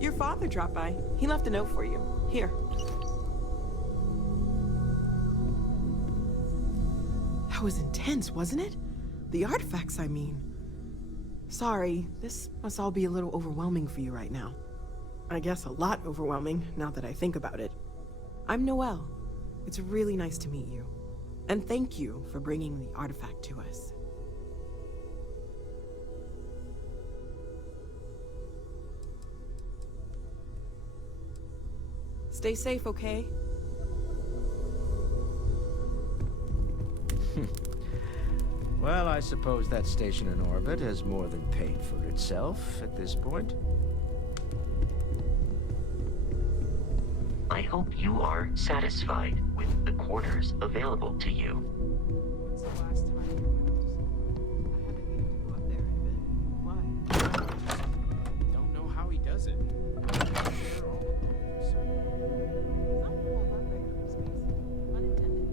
Your father dropped by. He left a note for you. Here. That was intense, wasn't it? The artifacts, I mean. Sorry, this must all be a little overwhelming for you right now. I guess a lot overwhelming, now that I think about it. I'm Noelle. It's really nice to meet you. And thank you for bringing the artifact to us. Stay safe, okay? Well, I suppose that station in orbit has more than paid for itself at this point. I hope you are satisfied with the quarters available to you. When's the last time you went? I haven't needed to go up there in a bit. Why? Don't know how he does it. Share all of them. Some people love that kind of space. Unintended.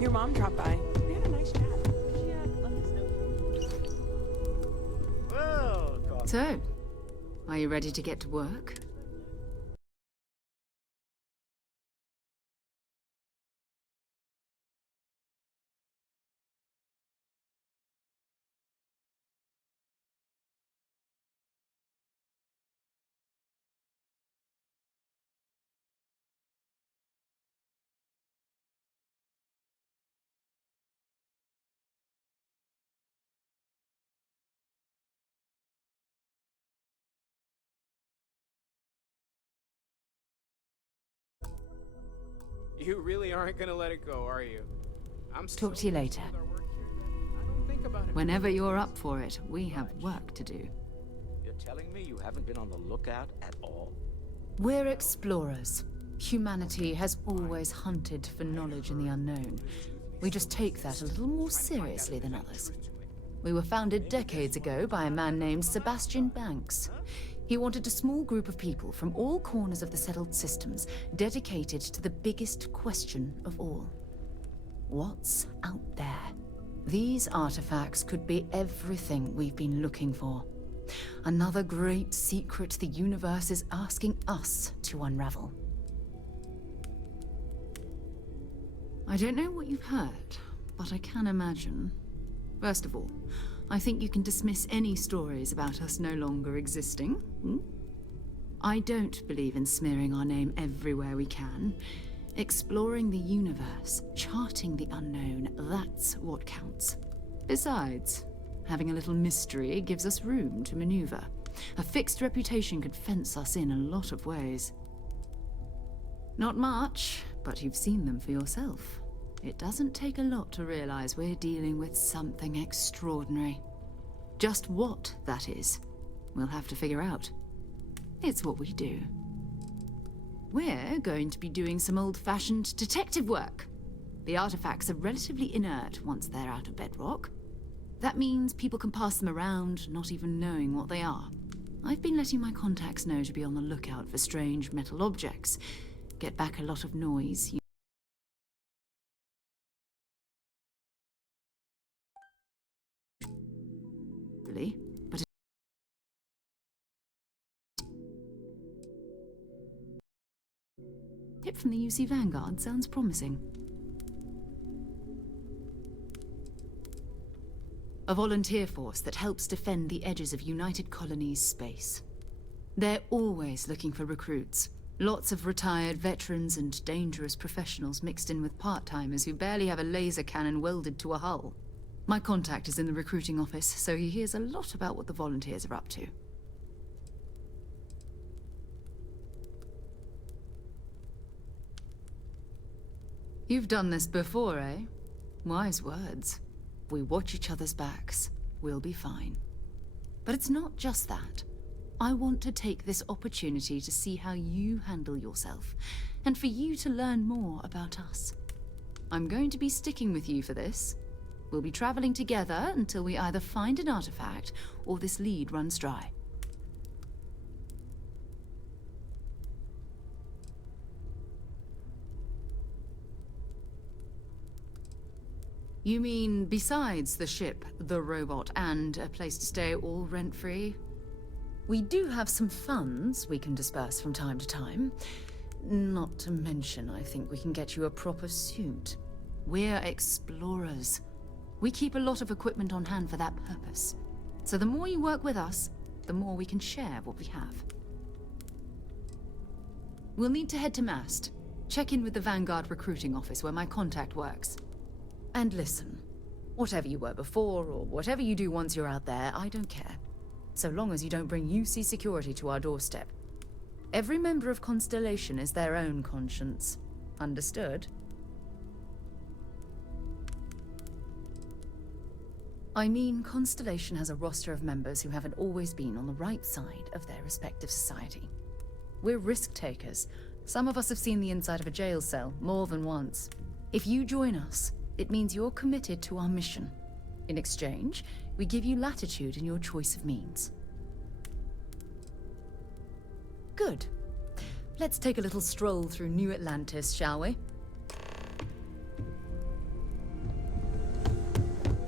Your mom dropped by. We had a nice chat. She left this note for you. Well, So, are you ready to get to work? You really aren't gonna let it go, are you? I'm Talk to you later. with our work here that I don't think about it. Whenever you're up for it, we have work to do. You're telling me you haven't been on the lookout at all? We're explorers. Humanity has always hunted for knowledge in the unknown. We just take that a little more seriously than others. We were founded decades ago by a man named Sebastian Banks. He wanted a small group of people from all corners of the settled systems dedicated to the biggest question of all. What's out there? These artifacts could be everything we've been looking for. Another great secret the universe is asking us to unravel. I don't know what you've heard, but I can imagine. First of all, I think you can dismiss any stories about us no longer existing. I don't believe in smearing our name everywhere we can. Exploring the universe, charting the unknown, that's what counts. Besides, having a little mystery gives us room to maneuver. A fixed reputation could fence us in a lot of ways. Not much, but you've seen them for yourself. It doesn't take a lot to realize we're dealing with something extraordinary. Just what that is, we'll have to figure out. It's what we do. We're going to be doing some old-fashioned detective work. The artifacts are relatively inert once they're out of bedrock. That means people can pass them around, not even knowing what they are. I've been letting my contacts know to be on the lookout for strange metal objects. Get back a lot of noise. But a tip from the UC Vanguard sounds promising. A volunteer force that helps defend the edges of United Colonies space. They're always looking for recruits. Lots of retired veterans and dangerous professionals mixed in with part-timers who barely have a laser cannon welded to a hull. My contact is in the recruiting office, so he hears a lot about what the volunteers are up to. You've done this before, eh? Wise words. If we watch each other's backs, we'll be fine. But it's not just that. I want to take this opportunity to see how you handle yourself, and for you to learn more about us. I'm going to be sticking with you for this. We'll be traveling together until we either find an artifact or this lead runs dry. You mean besides the ship, the robot, and a place to stay all rent-free? We do have some funds we can disperse from time to time. Not to mention, I think we can get you a proper suit. We're explorers. We keep a lot of equipment on hand for that purpose. So the more you work with us, the more we can share what we have. We'll need to head to Mast. Check in with the Vanguard recruiting office where my contact works. And listen, whatever you were before, or whatever you do once you're out there, I don't care. So long as you don't bring UC security to our doorstep. Every member of Konstellation is their own conscience. Understood? I mean, Konstellation has a roster of members who haven't always been on the right side of their respective society. We're risk-takers. Some of us have seen the inside of a jail cell more than once. If you join us, it means you're committed to our mission. In exchange, we give you latitude in your choice of means. Good. Let's take a little stroll through New Atlantis, shall we?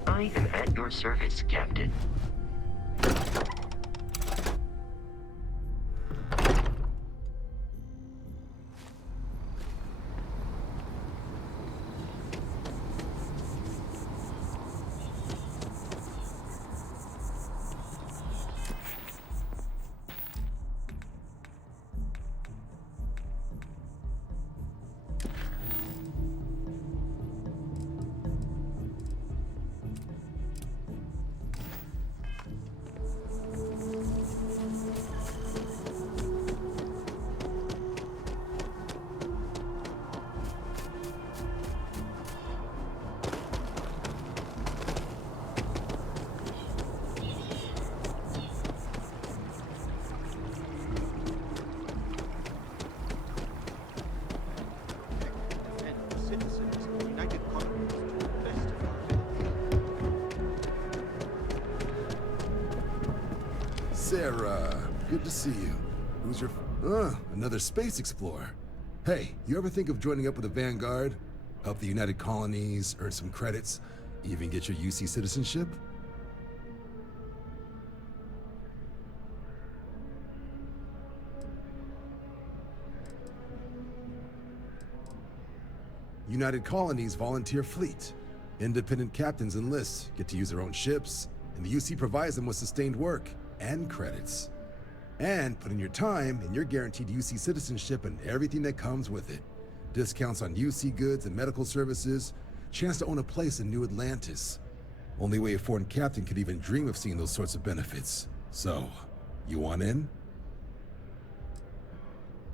I am at your service, Captain. citizens of the United Colonies to the best of our ability. Sarah, good to see you. Who's your... another space explorer. Hey, you ever think of joining up with the Vanguard? Help the United Colonies, earn some credits, even get your UC citizenship? United Colonies volunteer fleet. Independent captains enlist, get to use their own ships, and the UC provides them with sustained work and credits. And put in your time, and you're guaranteed UC citizenship and everything that comes with it. Discounts on UC goods and medical services, chance to own a place in New Atlantis. Only way a foreign captain could even dream of seeing those sorts of benefits. So, you want in?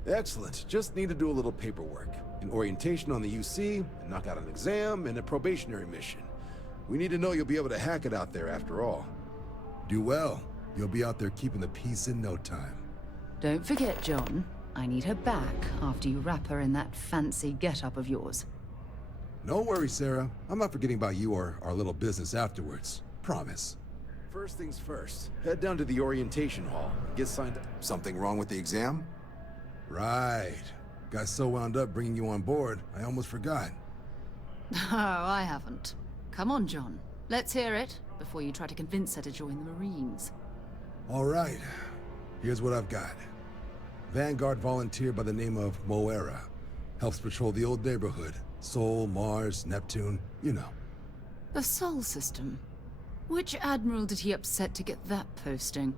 Excellent. Just need to do a little paperwork. An orientation on the UC, and knock out an exam, and a probationary mission. We need to know you'll be able to hack it out there after all. Do well. You'll be out there keeping the peace in no time. Don't forget, John. I need her back after you wrap her in that fancy get-up of yours. No worries, Sarah. I'm not forgetting about you or our little business afterwards. Promise. First things first. Head down to the orientation hall. Get signed up. Something wrong with the exam? Right. Got so wound up bringing you on board, I almost forgot. Oh, I haven't. Come on, John. Let's hear it before you try to convince her to join the Marines. All right. Here's what I've got. Vanguard volunteer by the name of Moera. Helps patrol the old neighborhood. Sol, Mars, Neptune, you know. The Sol system? Which admiral did he upset to get that posting?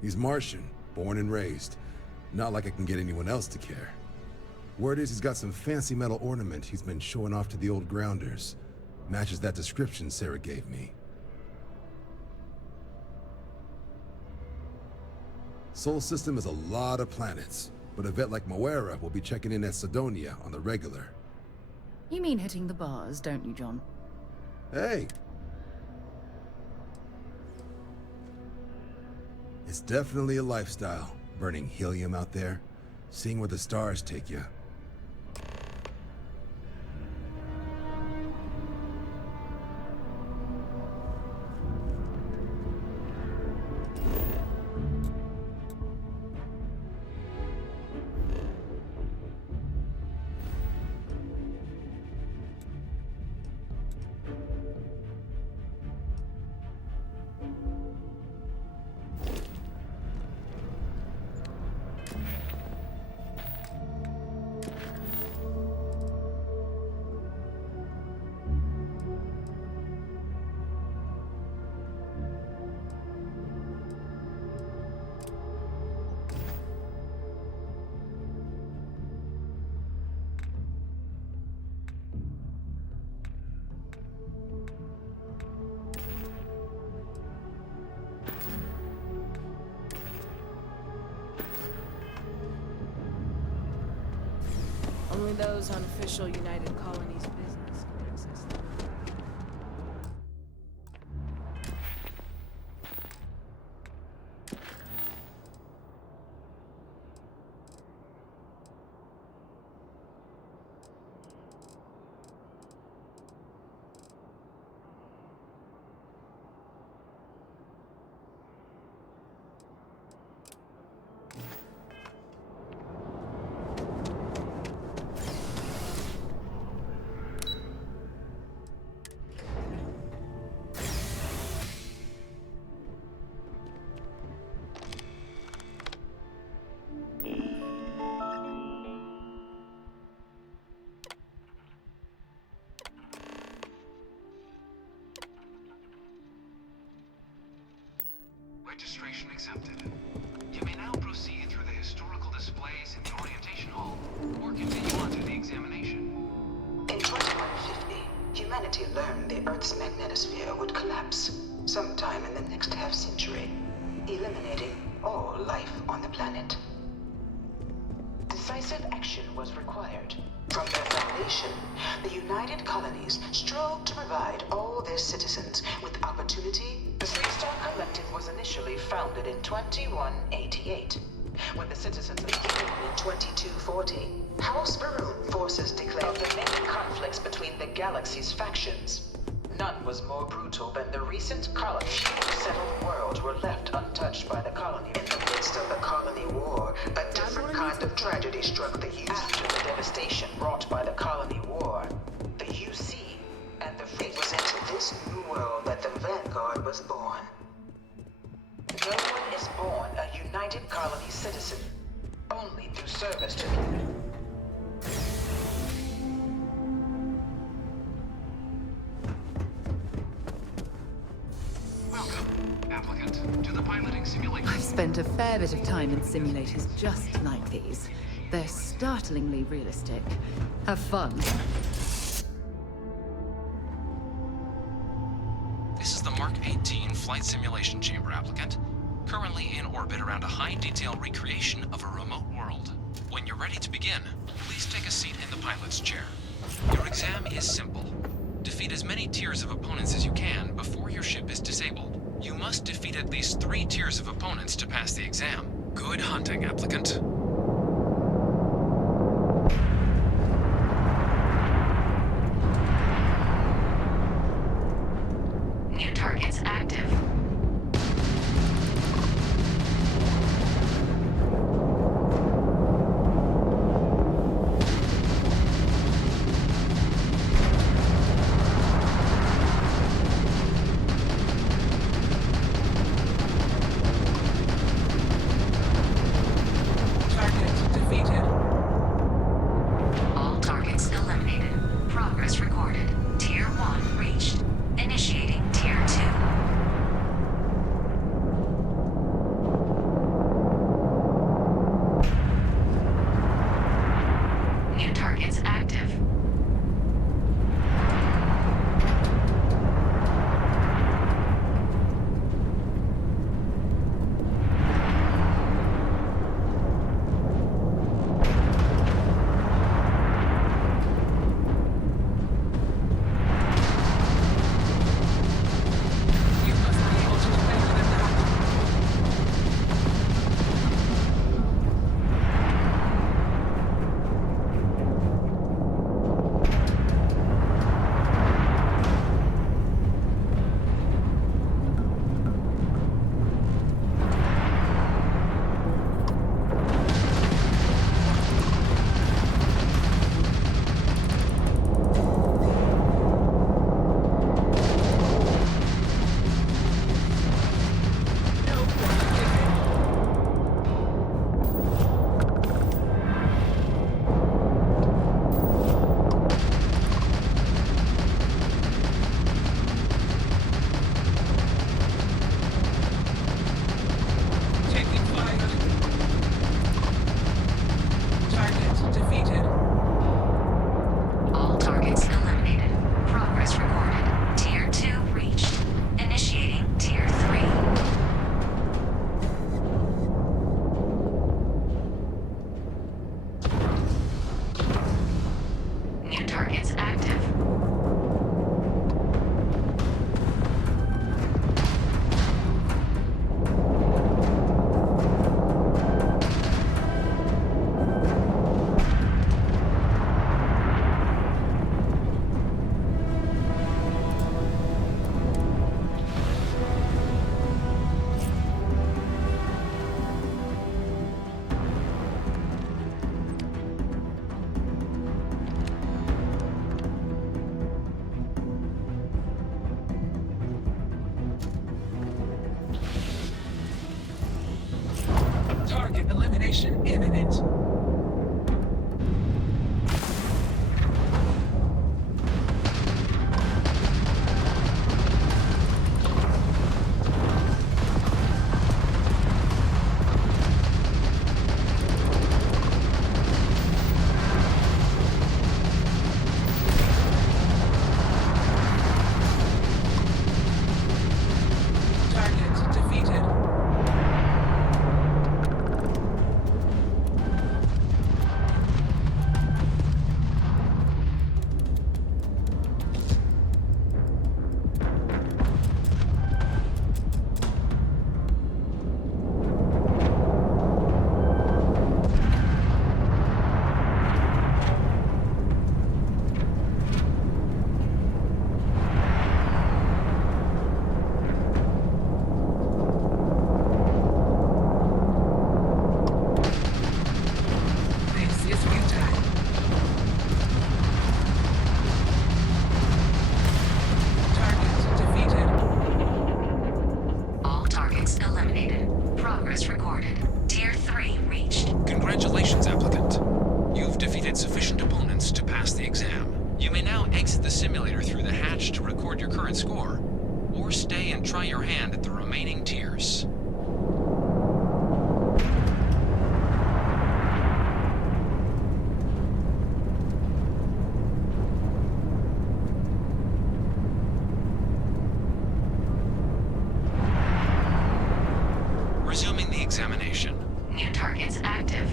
He's Martian, born and raised. Not like I can get anyone else to care. Word is he's got some fancy metal ornament he's been showing off to the old grounders. Matches that description Sarah gave me. Sol system is a lot of planets, but a vet like Moera will be checking in at Sidonia on the regular. You mean hitting the bars, don't you, John? Hey! It's definitely a lifestyle, burning helium out there, seeing where the stars take you. Only those on official United Colonies business can access them. Registration accepted. You may now proceed through the historical displays in the orientation hall, or continue on to the examination. In 2150, humanity learned the Earth's magnetosphere would collapse sometime in the next half-century, eliminating all life on the planet. Decisive action was required. From their foundation, the United Colonies strove to provide all their citizens with opportunity. The Three-Star Collective was initially founded in 2188. When the citizens became in 2240, House Baroon forces declared the many conflicts between the galaxy's factions. None was more brutal than the recent colony. Few settled worlds were left untouched by the colony. In the midst of the colony war, a different kind of tragedy struck the UC. After the devastation wrought by the colony war, the UC and the fleet was into this new world that the Vanguard was born. No one is born a United Colony citizen, only through service to the Welcome, applicant, to the piloting simulation. I've spent a fair bit of time in simulators just like these. They're startlingly realistic. Have fun. This is the Mark 18 Flight Simulation Chamber, applicant. Currently in orbit around a high-detail recreation of a remote world. When you're ready to begin, please take a seat in the pilot's chair. Your exam is simple. Defeat as many tiers of opponents as you can before your ship is disabled. You must defeat at least 3 tiers of opponents to pass the exam. Good hunting, applicant. New targets active. target defeated. All targets eliminated. Progress recorded. Tier 1 reached. Initiating Tier 2. New targets active. You must be able to do better than that. Taking fire. Target defeated. All targets eliminated. Progress recorded. Tier 2 reached. Initiating Tier 3. New targets active. the simulator through the hatch to record your current score, or stay and try your hand at the remaining tiers. Resuming the examination. New targets active.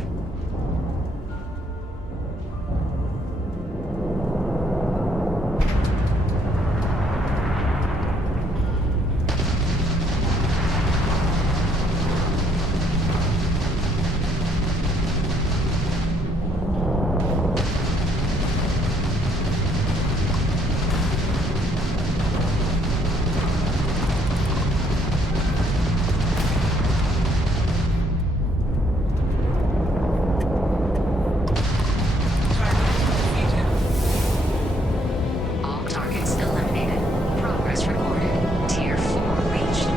All targets eliminated. Progress recorded. Tier 4 reached.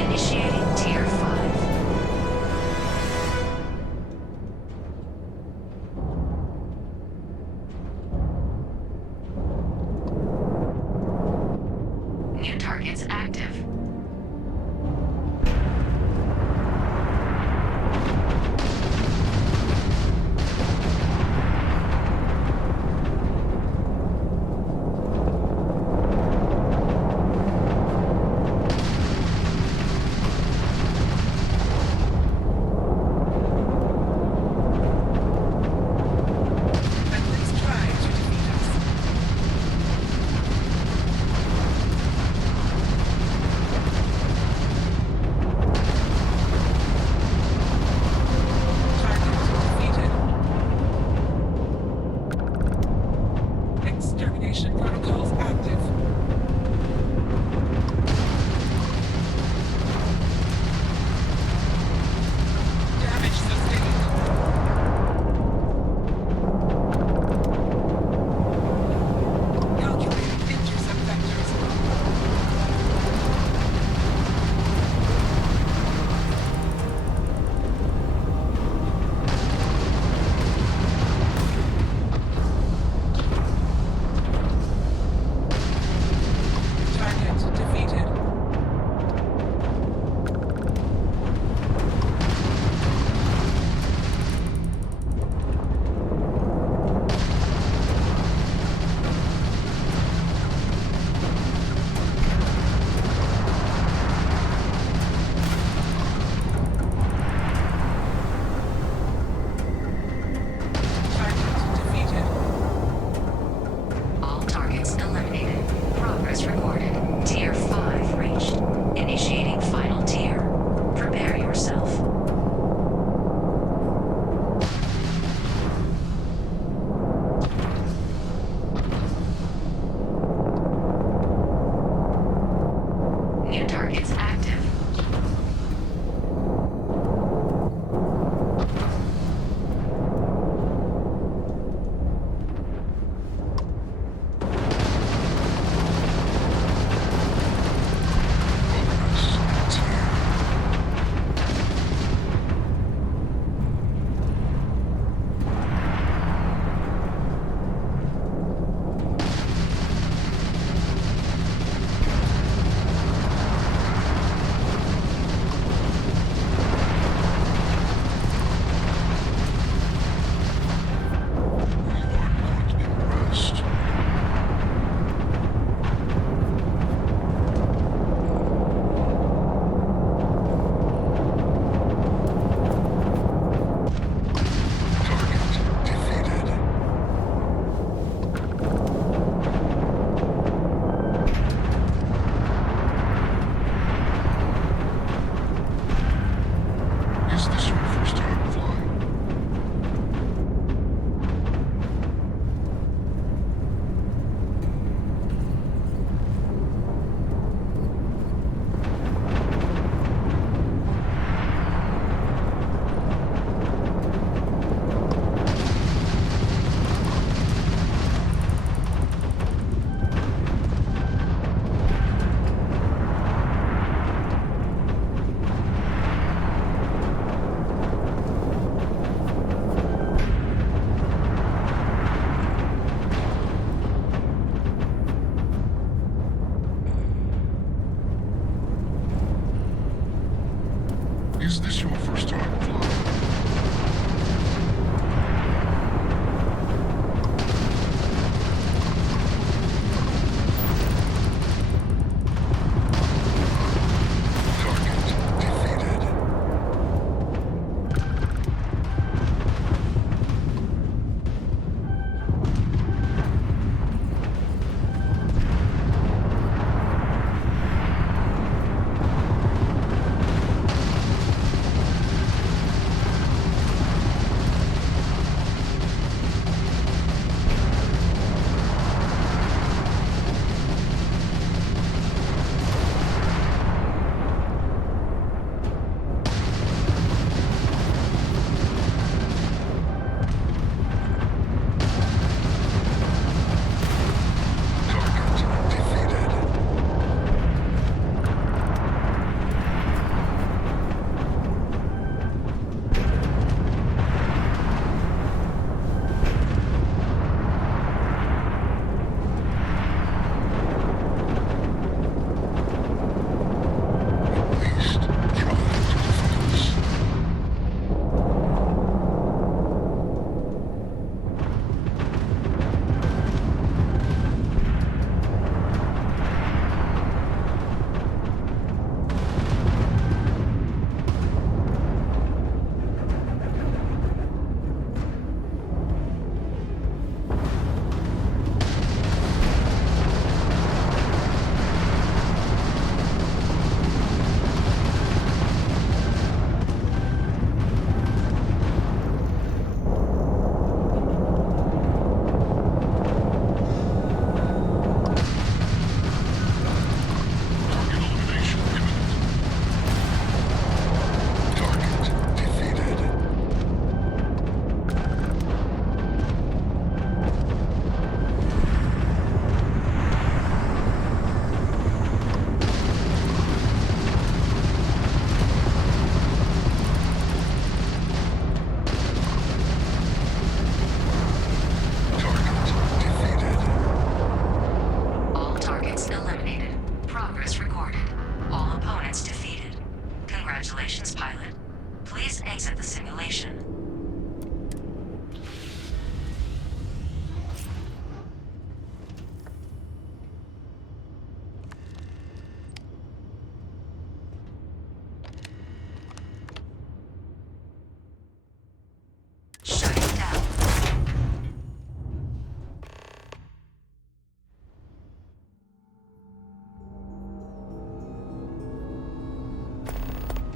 Initiating Tier 5. New targets active. At least try to defeat us. Target defeated. Extermination protocols active. Damage sustained. Calculating intercept vectors.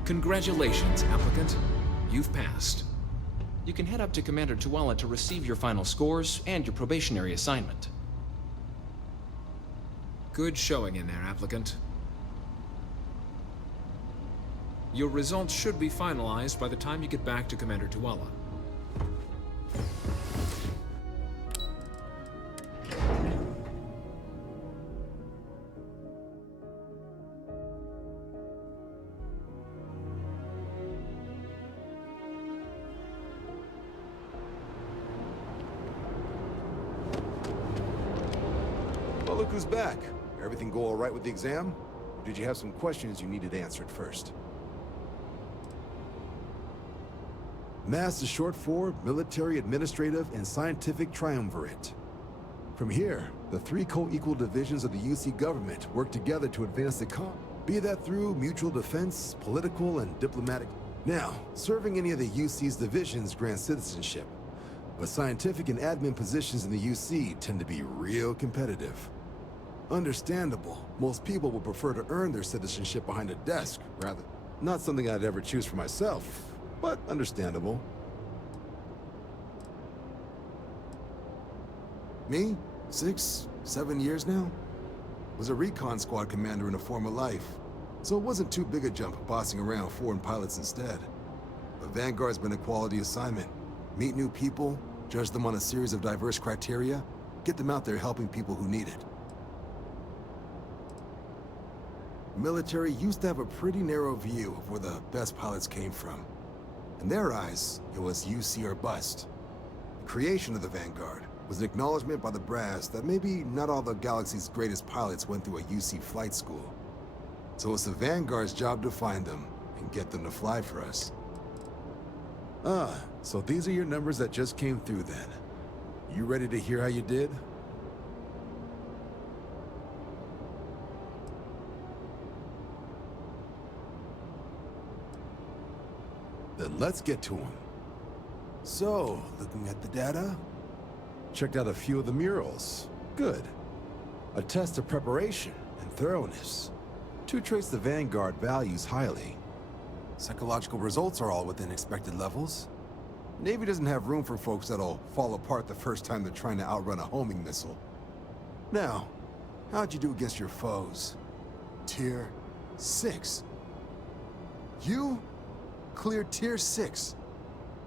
Congratulations, applicant. You've passed. You can head up to Commander Tuala to receive your final scores and your probationary assignment. Good showing in there, applicant. Your results should be finalized by the time you get back to Commander Tuala. Well, look who's back. Everything go all right with the exam? Or did you have some questions you needed answered first? MASS is short for Military, Administrative, and Scientific Triumvirate. From here, the three co-equal divisions of the UC government work together to advance the be that through mutual defense, political, and diplomatic. Now, serving any of the UC's divisions grants citizenship, but scientific and admin positions in the UC tend to be real competitive. Understandable. Most people would prefer to earn their citizenship behind a desk, rather. Not something I'd ever choose for myself, but understandable. Me? 6, 7 years now? Was a recon squad commander in a former life, so it wasn't too big a jump bossing around foreign pilots instead. But Vanguard's been a quality assignment. Meet new people, judge them on a series of diverse criteria, get them out there helping people who need it. Military used to have a pretty narrow view of where the best pilots came from. In their eyes, it was UC or bust. The creation of the Vanguard was an acknowledgement by the brass that maybe not all the galaxy's greatest pilots went through a UC flight school. So it's the Vanguard's job to find them and get them to fly for us. Ah, so these are your numbers that just came through then. You ready to hear how you did? Then let's get to them. So, looking at the data, checked out a few of the murals. Good. A test of preparation and thoroughness. 2 traits the Vanguard values highly. Psychological results are all within expected levels. Navy doesn't have room for folks that'll fall apart the first time they're trying to outrun a homing missile. Now, how'd you do against your foes? Tier 6. You cleared Tier 6.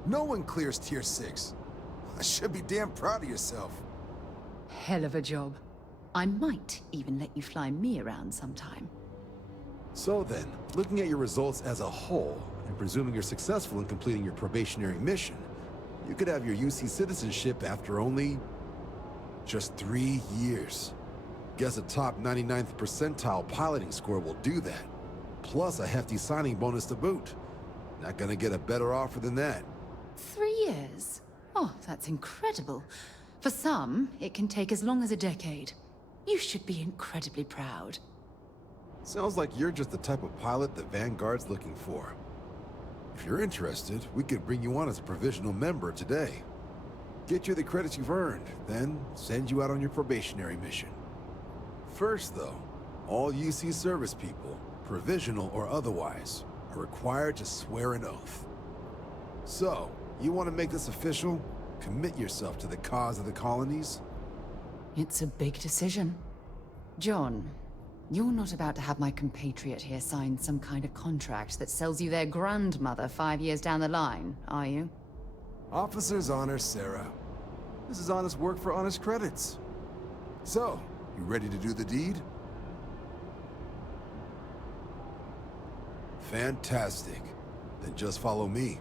No one clears Tier 6. I should be damn proud of yourself. Hell of a job. I might even let you fly me around sometime. So then, looking at your results as a whole, and presuming you're successful in completing your probationary mission, you could have your UC citizenship after only just 3 years. Guess a top 99th percentile piloting score will do that. Plus a hefty signing bonus to boot. Not gonna get a better offer than that. 3 years? Oh, that's incredible. For some, it can take as long as a decade. You should be incredibly proud. Sounds like you're just the type of pilot the Vanguard's looking for. If you're interested, we could bring you on as a provisional member today. Get you the credits you've earned, then send you out on your probationary mission. First, though, all UC service people, provisional or otherwise, are required to swear an oath. So, you want to make this official? Commit yourself to the cause of the colonies? It's a big decision. John, you're not about to have my compatriot here sign some kind of contract that sells you their grandmother 5 years down the line, are you? Officer's honor, Sarah. This is honest work for honest credits. So, you ready to do the deed? Fantastic. Then just follow me.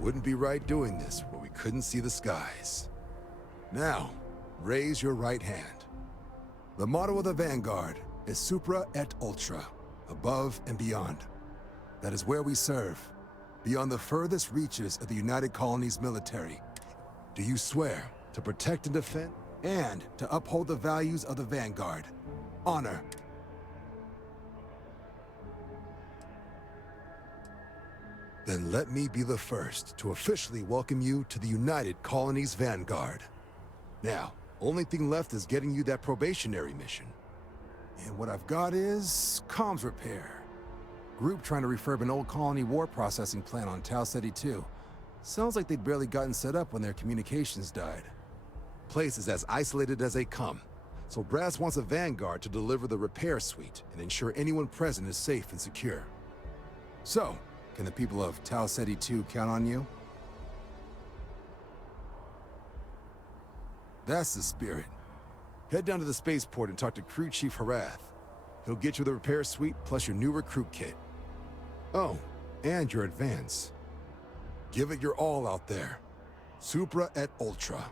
Wouldn't be right doing this where we couldn't see the skies. Now, raise your right hand. The motto of the Vanguard is Supra et Ultra, above and beyond. That is where we serve, beyond the furthest reaches of the United Colonies military. Do you swear to protect and defend, and to uphold the values of the Vanguard? Honor. Then let me be the first to officially welcome you to the United Colonies Vanguard. Now, only thing left is getting you that probationary mission. And what I've got is comms repair. Group trying to refurb an old colony war processing plant on Tau Ceti 2. Sounds like they'd barely gotten set up when their communications died. Place is as isolated as they come, so Brass wants a Vanguard to deliver the repair suite and ensure anyone present is safe and secure. So, can the people of Tau Ceti 2 count on you? That's the spirit. Head down to the spaceport and talk to Crew Chief Harath. He'll get you the repair suite plus your new recruit kit. Oh, and your advance. Give it your all out there. Supra et Ultra.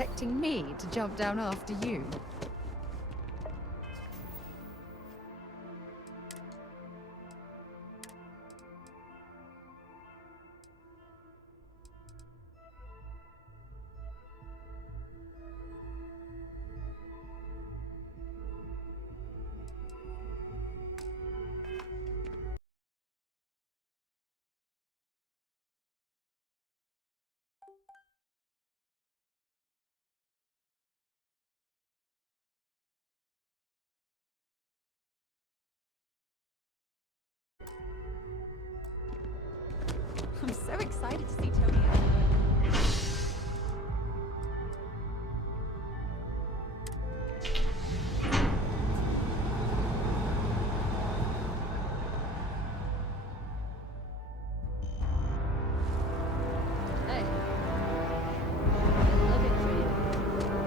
expecting me to jump down after you? I'm so excited to see Tony. Hey. Been looking for you.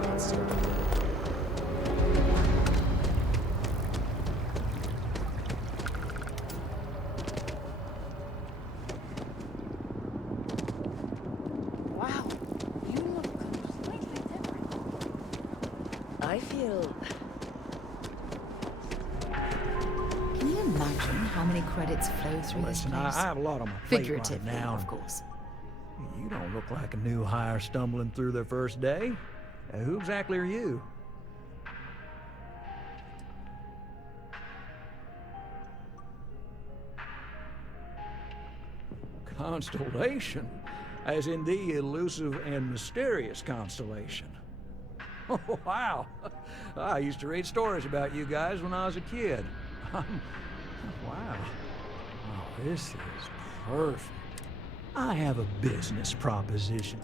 That's so Wow, you look completely different. I feel... Can you imagine how many credits flow through this Listen, I place? have a lot on my plate right Figuratively, now. of course. You don't look like a new hire stumbling through their first day. Who exactly are you? Constellation? As in the elusive and mysterious constellation. Oh, wow. I used to read stories about you guys when I was a kid. Wow. Oh, this is perfect. I have a business proposition.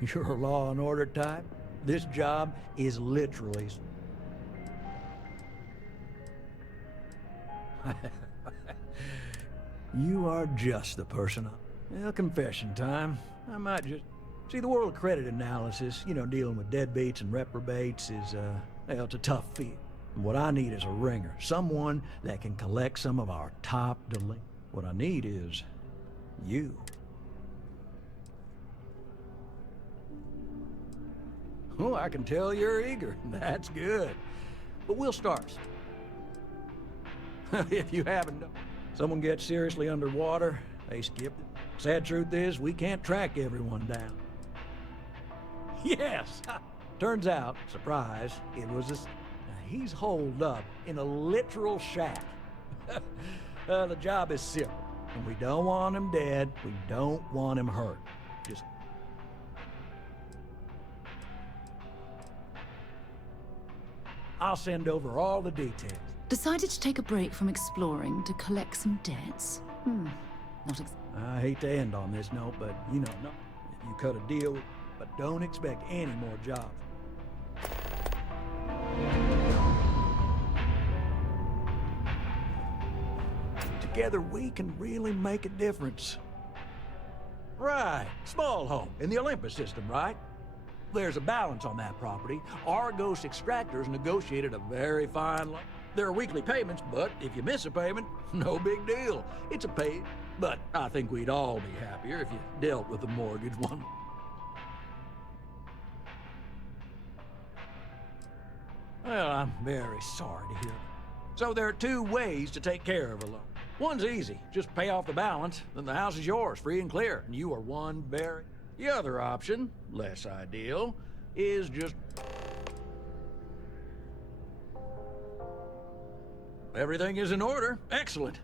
You're a law and order type? This job is literally... You are just the person Well, confession time. I might just... See, the world of credit analysis, dealing with deadbeats and reprobates is, well, it's a tough field. And what I need is a ringer. Someone that can collect some of our top delinquents. What I need is... you. Oh, I can tell you're eager. That's good. But we'll start. If you haven't done... Someone gets seriously underwater, they skip it. Sad truth is, we can't track everyone down. Yes! Turns out, surprise, it was a... He's holed up in a literal shack. The job is simple. And we don't want him dead, we don't want him hurt. Just... I'll send over all the details. Decided to take a break from exploring to collect some debts? Not I hate to end on this note, but no, if you cut a deal, but don't expect any more jobs. Together we can really make a difference. Right, small home in the Olympus system, right? There's a balance on that property. Argos extractors negotiated a very fine loan. There are weekly payments, but if you miss a payment, no big deal. It's a pay, but I think we'd all be happier if you dealt with the mortgage one. Well, I'm very sorry to hear that. So there are two ways to take care of a loan. One's easy, just pay off the balance, then the house is yours, free and clear, and you are one very... The other option, less ideal, is just... Everything is in order. Excellent.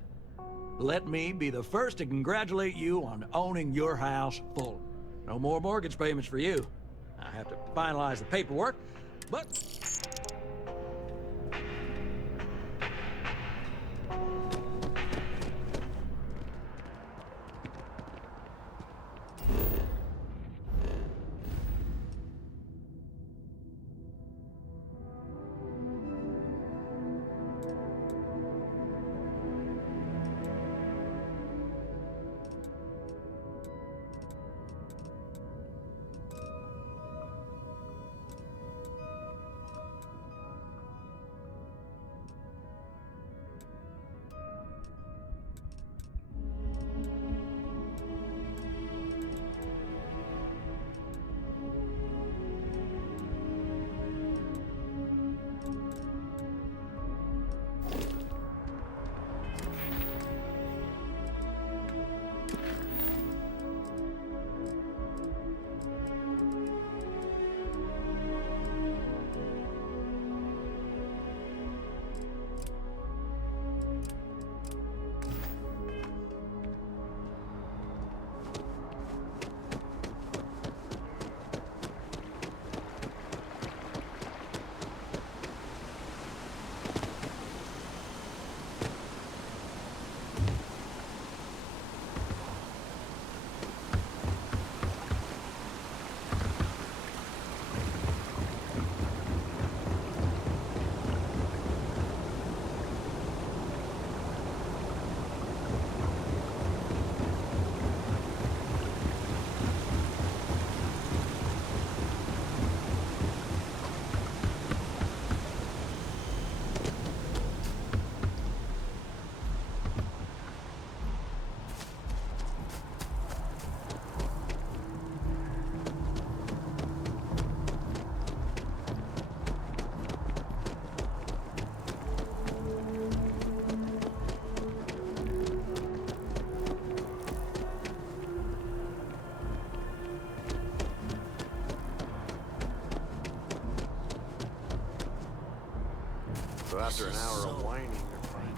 Let me be the first to congratulate you on owning your house full. No more mortgage payments for you. I have to finalize the paperwork, but... after an hour of whining, they're fine.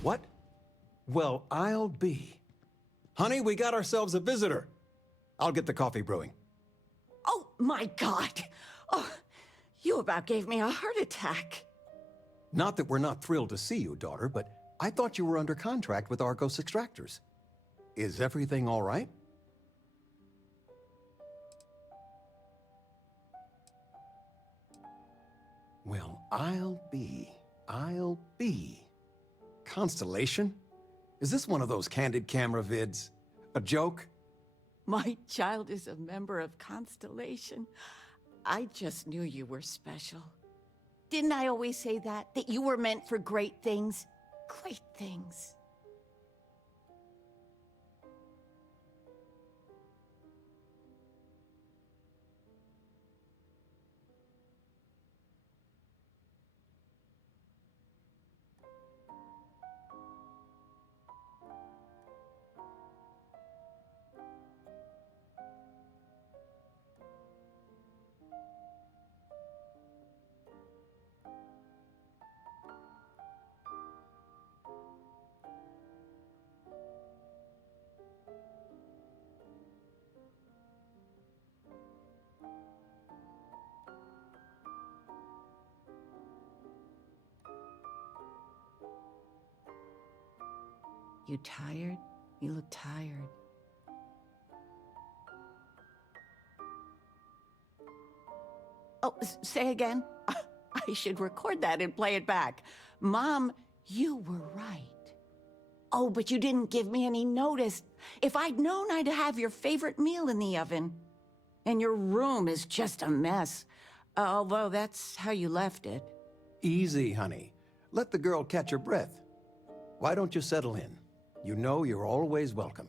What? Well, I'll be. Honey, we got ourselves a visitor. I'll get the coffee brewing. Oh, my God. Oh, you about gave me a heart attack. Not that we're not thrilled to see you, daughter, but I thought you were under contract with Argos Extractors. Is everything all right? Well, I'll be. Constellation? Is this one of those candid camera vids? A joke? My child is a member of Konstellation. I just knew you were special. Didn't I always say that? That you were meant for great things? Great things. You tired? You look tired. Oh, say again? I should record that and play it back. Mom, you were right. Oh, but you didn't give me any notice. If I'd known, I'd have your favorite meal in the oven. And your room is just a mess. Although that's how you left it. Easy, honey. Let the girl catch her breath. Why don't you settle in? You know you're always welcome.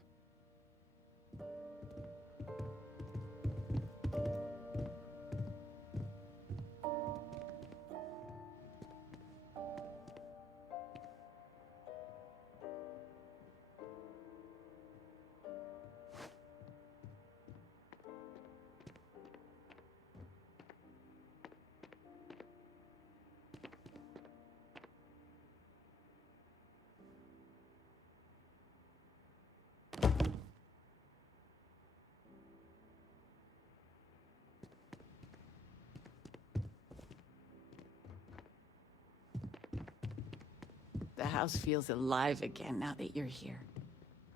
The house feels alive again now that you're here.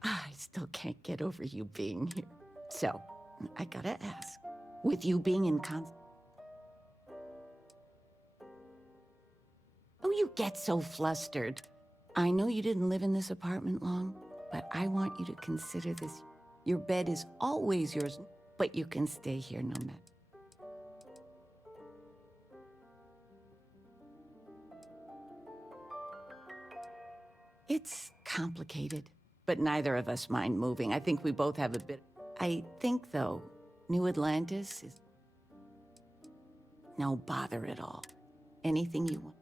I still can't get over you being here. So, I gotta ask, with you being in Oh, you get so flustered. I know you didn't live in this apartment long, but I want you to consider this. Your bed is always yours, but you can stay here no matter. It's complicated, but neither of us mind moving. I think we both have a bit. I think, though, New Atlantis is no bother at all. Anything you want.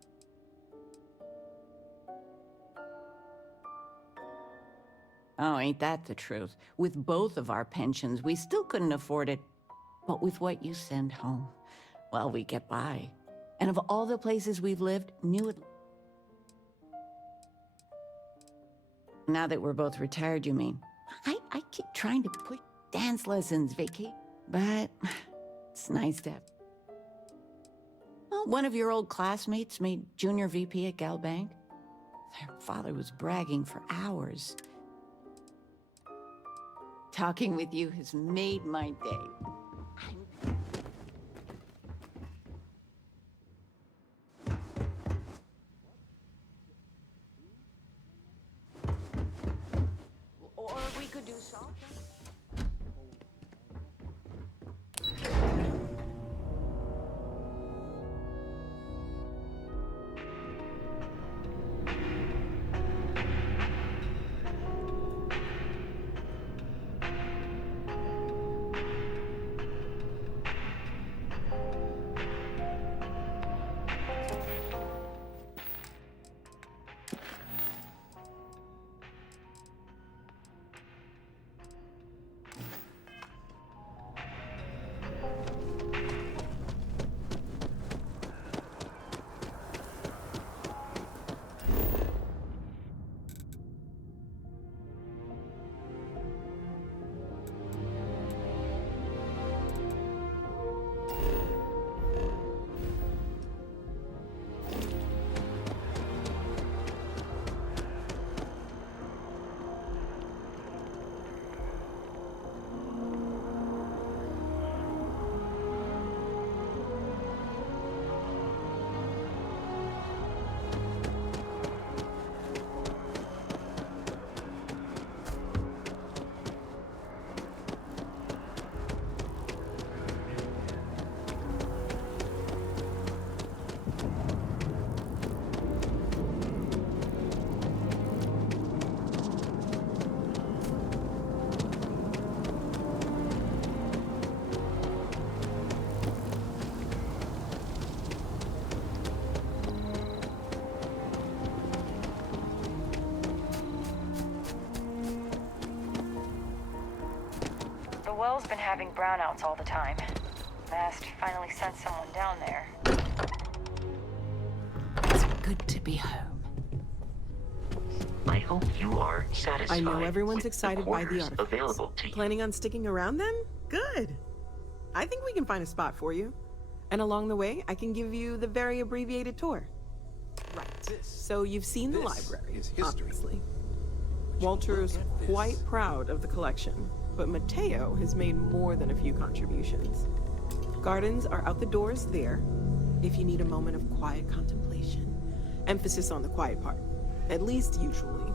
Oh, ain't that the truth? With both of our pensions, we still couldn't afford it. But with what you send home, well, we get by. And of all the places we've lived, New Atlantis. Now that we're both retired, you mean? I keep trying to push dance lessons, vacation, but it's nice to have. Well, one of your old classmates made junior VP at Gal Bank. Their father was bragging for hours. Talking with you has made my day. Or we could do something. well's been having brownouts all the time. Mast finally sent someone down there. It's good to be home. I hope you are satisfied. I know everyone's with excited by the quarters artifacts. available to you. Planning on sticking around then? Good. I think we can find a spot for you. And along the way, I can give you the very abbreviated tour. Right. So you've seen the library, is history. obviously. Walter is quite proud of the collection, but Mateo has made more than a few contributions. Gardens are out the doors there, if you need a moment of quiet contemplation. Emphasis on the quiet part, at least usually.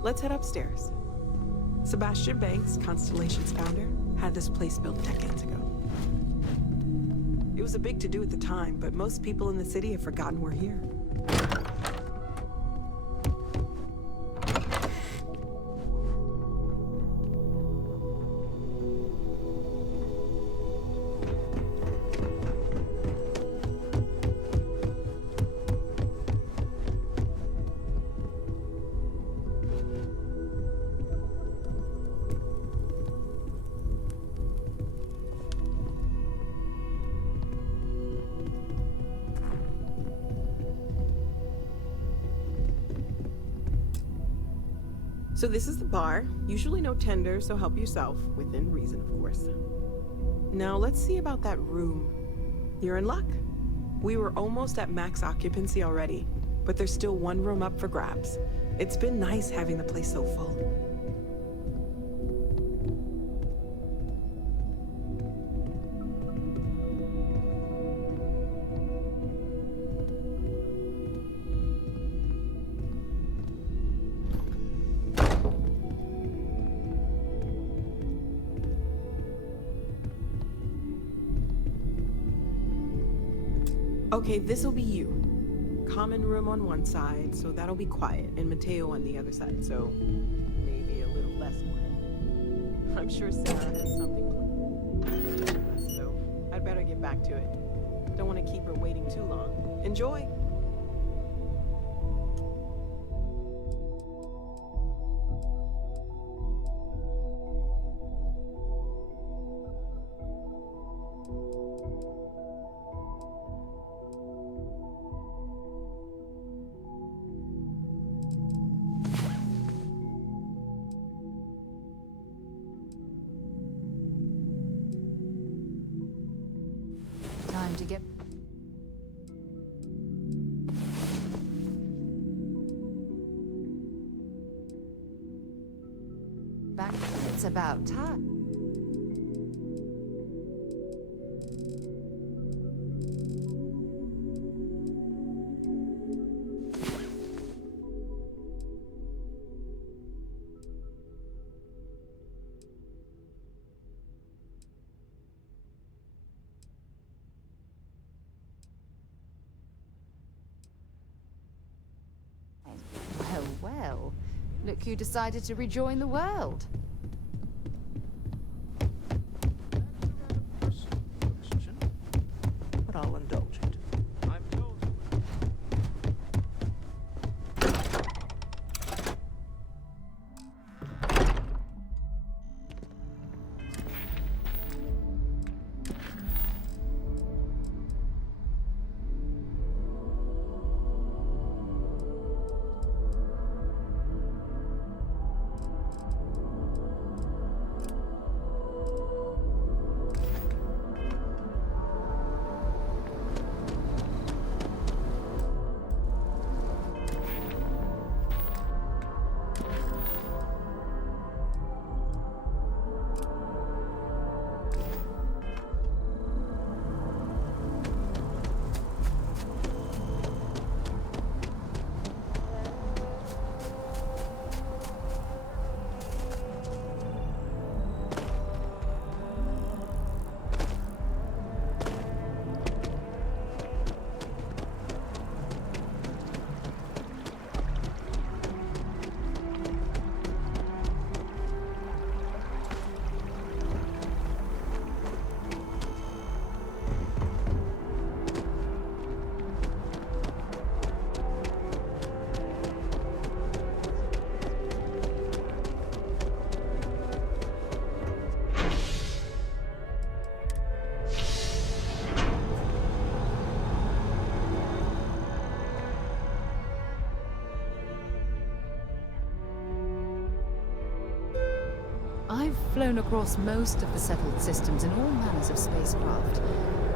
Let's head upstairs. Sebastian Banks, Konstelation's founder, had this place built decades ago. It was a big to-do at the time, but most people in the city have forgotten we're here. So this is the bar. Usually no tender, so help yourself, within reason, of course. Now let's see about that room. You're in luck. We were almost at max occupancy already, but there's still one room up for grabs. It's been nice having the place so full. Okay, this'll be you. Common room on one side, so that'll be quiet, and Mateo on the other side, so maybe a little less quiet. I'm sure Sarah has something planned, so I'd better get back to it. Don't want to keep her waiting too long. Enjoy! Time to get back. It's about time. Well, well. Look who decided to rejoin the world. But I'll indulge it. I'm told. I've flown across most of the settled systems in all manners of spacecraft,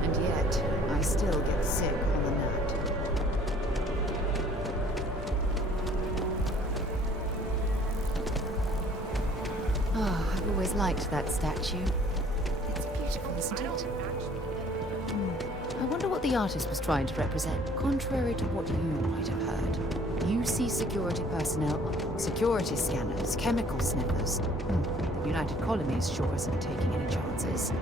and yet I still get sick on the gnat. Oh, I've always liked that statue. It's beautiful, isn't it? I wonder what the artist was trying to represent. Contrary to what you might have heard, you see security personnel, security scanners, chemical sniffers. The United Colonies sure isn't taking any chances.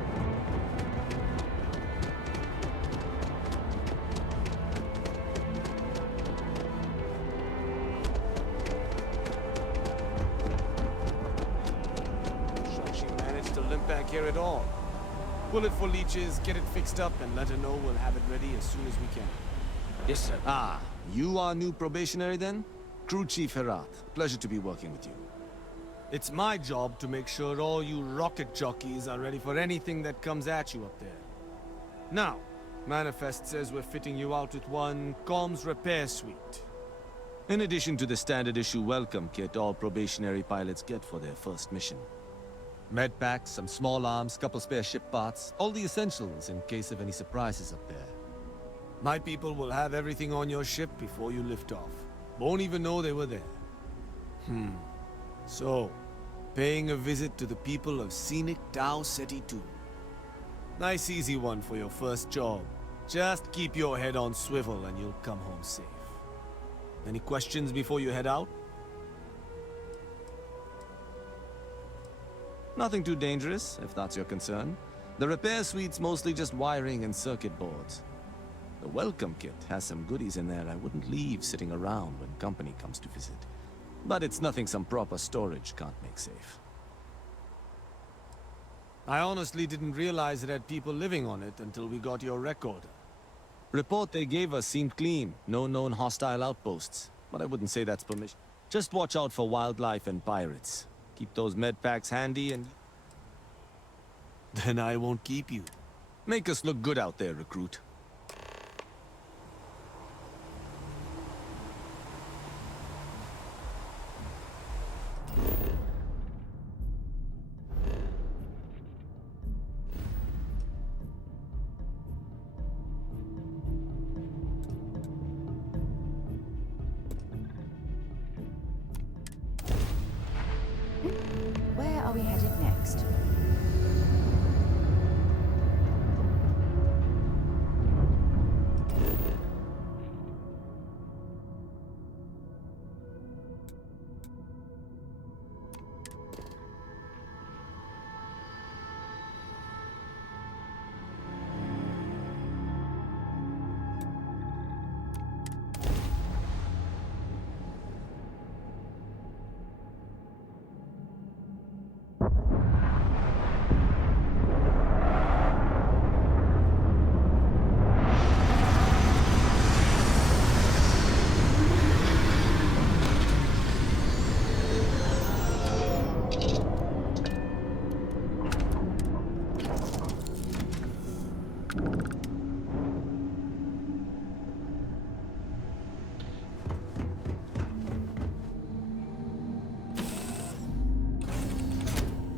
She managed to limp back here at all. Pull it for leeches, get it fixed up, and let her know we'll have it ready as soon as we can. Yes, sir. Ah, you are new probationary then? Crew Chief Herat. Pleasure to be working with you. It's my job to make sure all you rocket jockeys are ready for anything that comes at you up there. Now, Manifest says we're fitting you out with one comms repair suite. In addition to the standard issue welcome kit all probationary pilots get for their first mission. Med packs, some small arms, couple spare ship parts, all the essentials in case of any surprises up there. My people will have everything on your ship before you lift off. Won't even know they were there. So, paying a visit to the people of scenic Tau Ceti 2. Nice easy one for your first job. Just keep your head on swivel and you'll come home safe. Any questions before you head out? Nothing too dangerous, if that's your concern. The repair suite's mostly just wiring and circuit boards. The welcome kit has some goodies in there I wouldn't leave sitting around when company comes to visit. But it's nothing some proper storage can't make safe. I honestly didn't realize it had people living on it until we got your recorder. Report they gave us seemed clean. No known hostile outposts. But I wouldn't say that's permission. Just watch out for wildlife and pirates. Keep those med packs handy and... Then I won't keep you. Make us look good out there, recruit. Where are we headed next?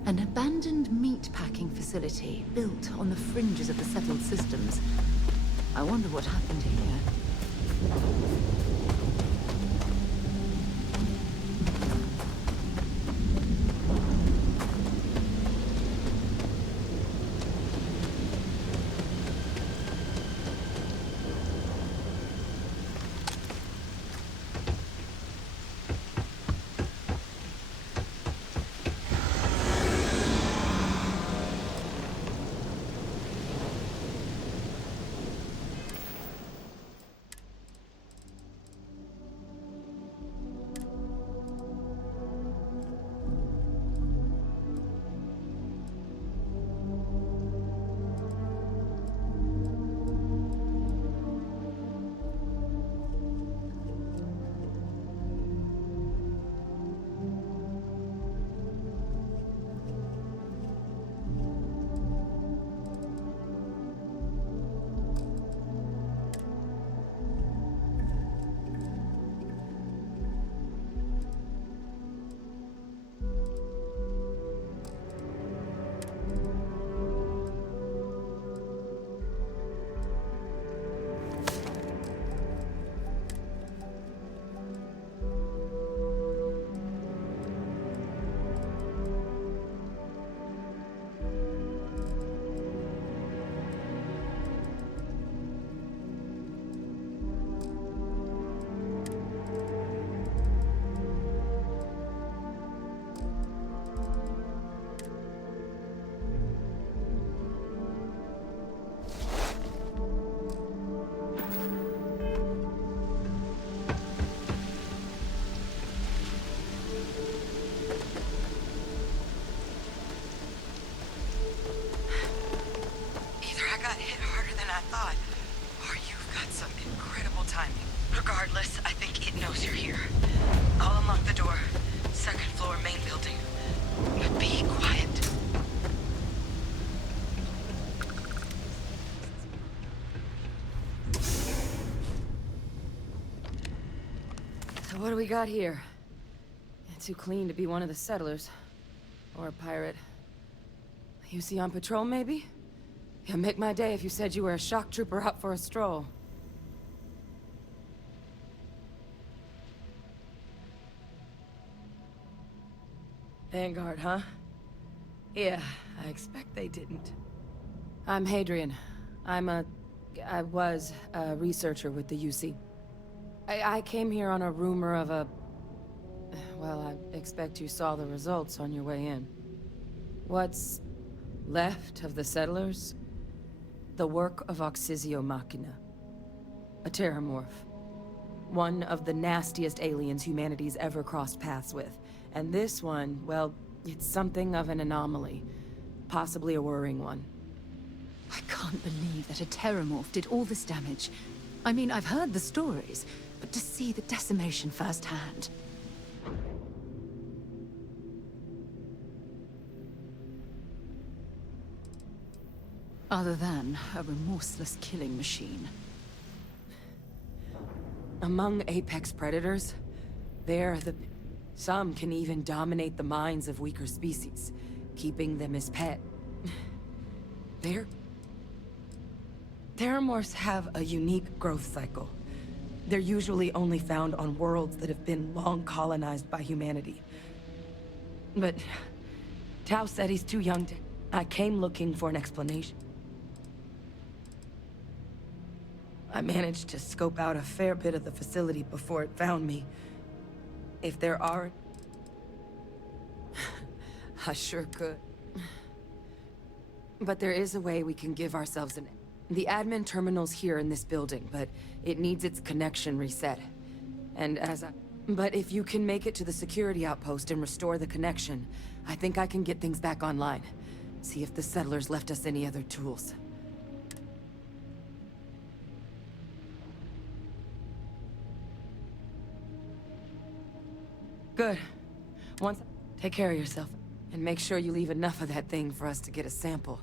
An abandoned meat-packing facility built on the fringes of the settled systems. I wonder what happened here. What do we got here? Too clean to be one of the settlers. Or a pirate. You see on patrol, maybe? Yeah, make my day if you said you were a shock trooper out for a stroll. Vanguard, huh? Yeah, I expect they didn't. I'm Hadrian. I was a researcher with the UC. I came here on a rumor of a... Well, I expect you saw the results on your way in. What's left of the settlers? The work of Oxysio Machina. A terramorph. One of the nastiest aliens humanity's ever crossed paths with. And this one, well, it's something of an anomaly. Possibly a worrying one. I can't believe that a terramorph did all this damage. I mean, I've heard the stories, but to see the decimation firsthand... Other than a remorseless killing machine. Among apex predators, some can even dominate the minds of weaker species, keeping them as pet. Terramorphs have a unique growth cycle. They're usually only found on worlds that have been long colonized by humanity. But Tau said he's too young to... I came looking for an explanation. I managed to scope out a fair bit of the facility before it found me. If there are... I sure could. But there is a way we can give ourselves an... The admin terminal's here in this building, but it needs its connection reset. And But if you can make it to the security outpost and restore the connection, I think I can get things back online. See if the settlers left us any other tools. Good. Take care of yourself, and make sure you leave enough of that thing for us to get a sample.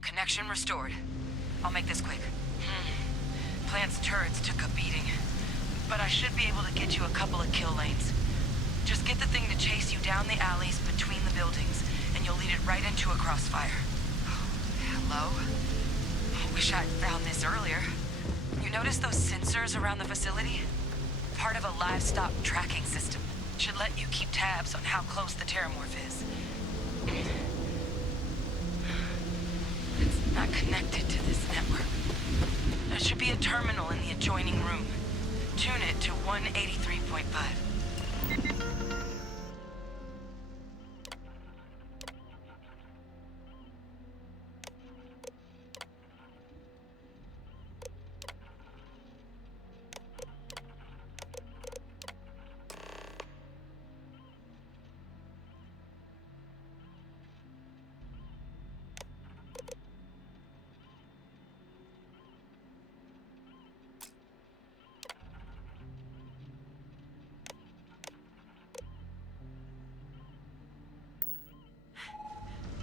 Connection restored. I'll make this quick. Plant's turrets took a beating, but I should be able to get you a couple of kill lanes. Just get the thing to chase you down the alleys between the buildings, and you'll lead it right into a crossfire. Hello? Wish I'd found this earlier. You notice those sensors around the facility? Part of a livestock tracking system. Should let you keep tabs on how close the terramorph is. It's not connected to this network. There should be a terminal in the adjoining room. Tune it to 183.5.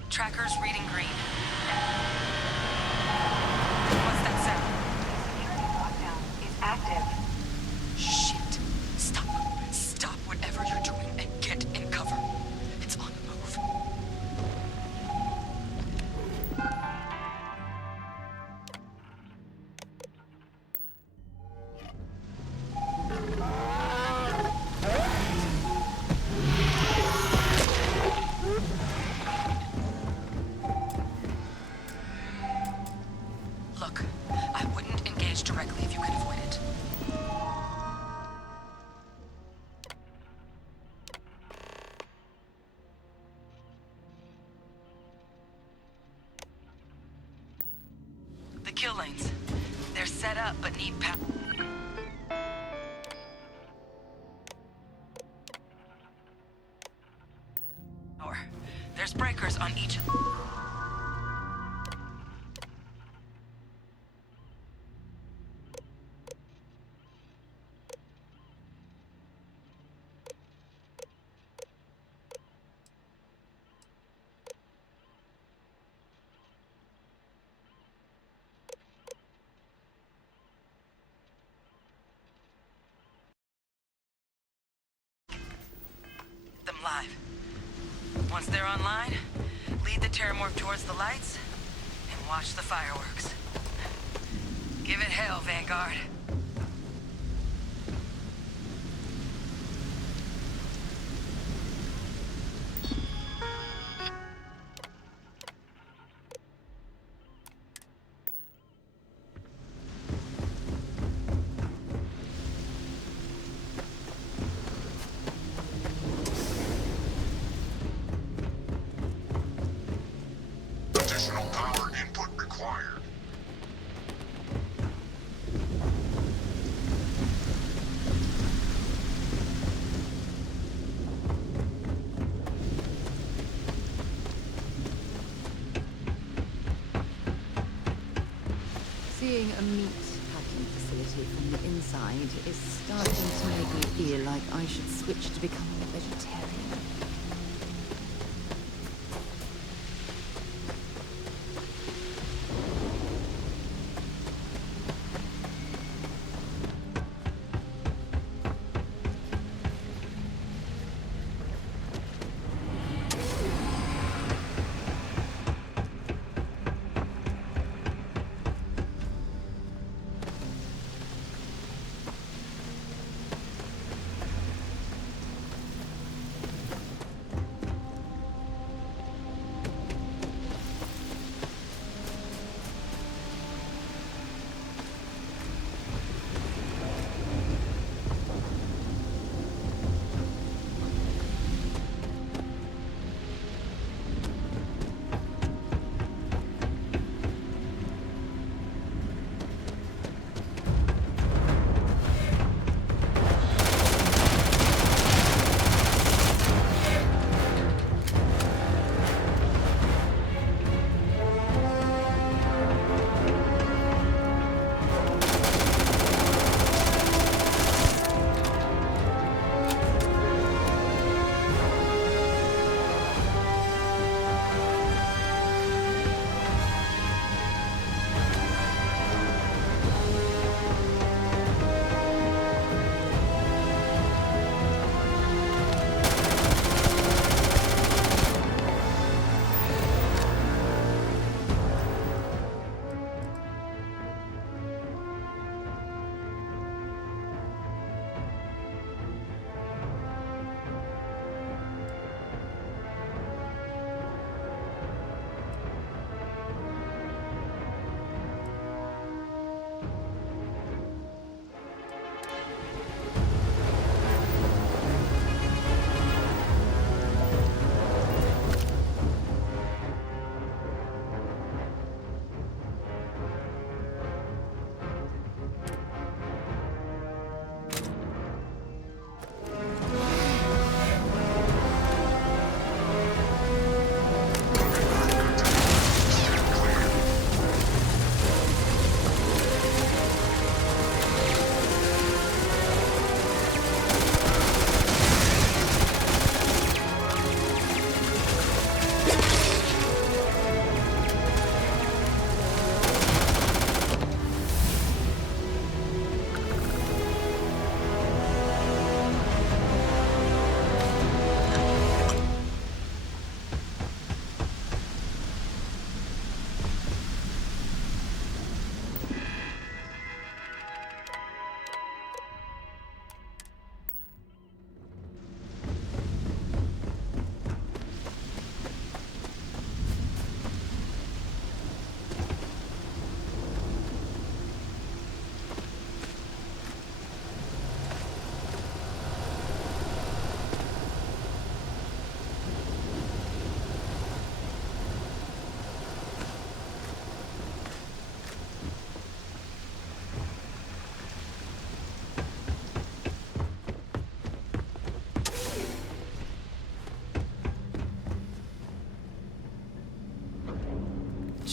Tracker's reading green. What's that sound? Security lockdown is active. Shit. Stop. Stop whatever you're doing and get in cover. It's on the move. bridge directly if you can avoid it. The kill lanes. They're set up but need power. There's breakers on each of them live. Once they're online, lead the terramorph towards the lights and watch the fireworks. Give it hell, Vanguard. Additional power input required. Seeing a meat packing facility from the inside is starting to make me feel like I should switch to becoming a vegetarian.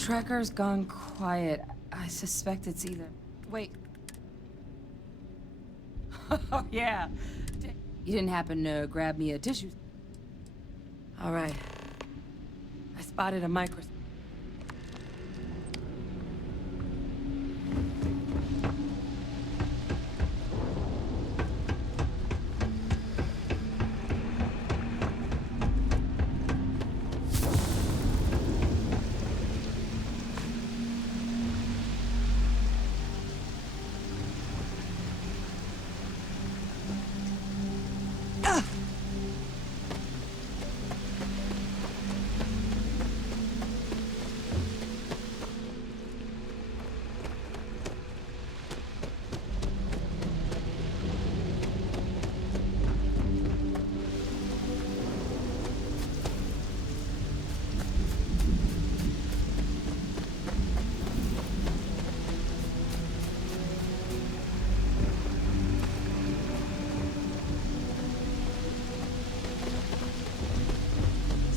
tracker's gone quiet. I suspect it's either... Wait. Oh, yeah. You didn't happen to grab me a tissue? All right. I spotted a microscope.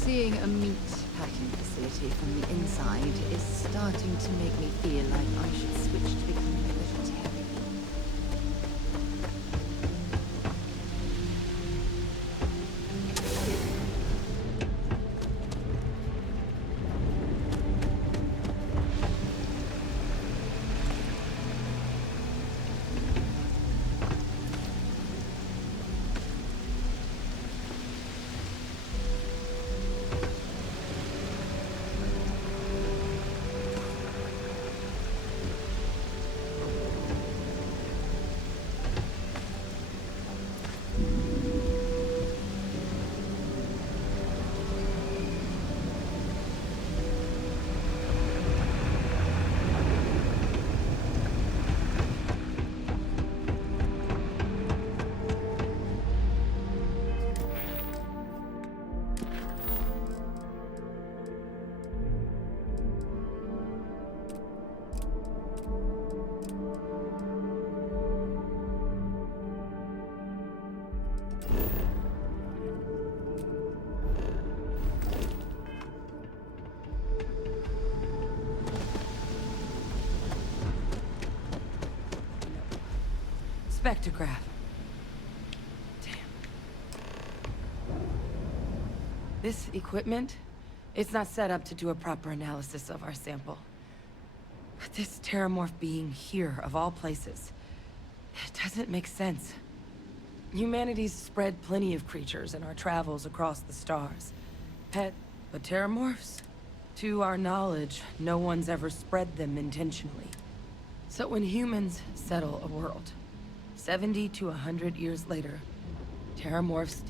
Seeing a meat packing facility from the inside is starting to make me feel like I should switch to becoming a vegetarian. Spectrograph. Damn. This equipment, it's not set up to do a proper analysis of our sample. But this terramorph being here, of all places, it doesn't make sense. Humanity's spread plenty of creatures in our travels across the stars. But terramorphs? To our knowledge, no one's ever spread them intentionally. So when humans settle a world, 70 to 100 years later, terramorphs...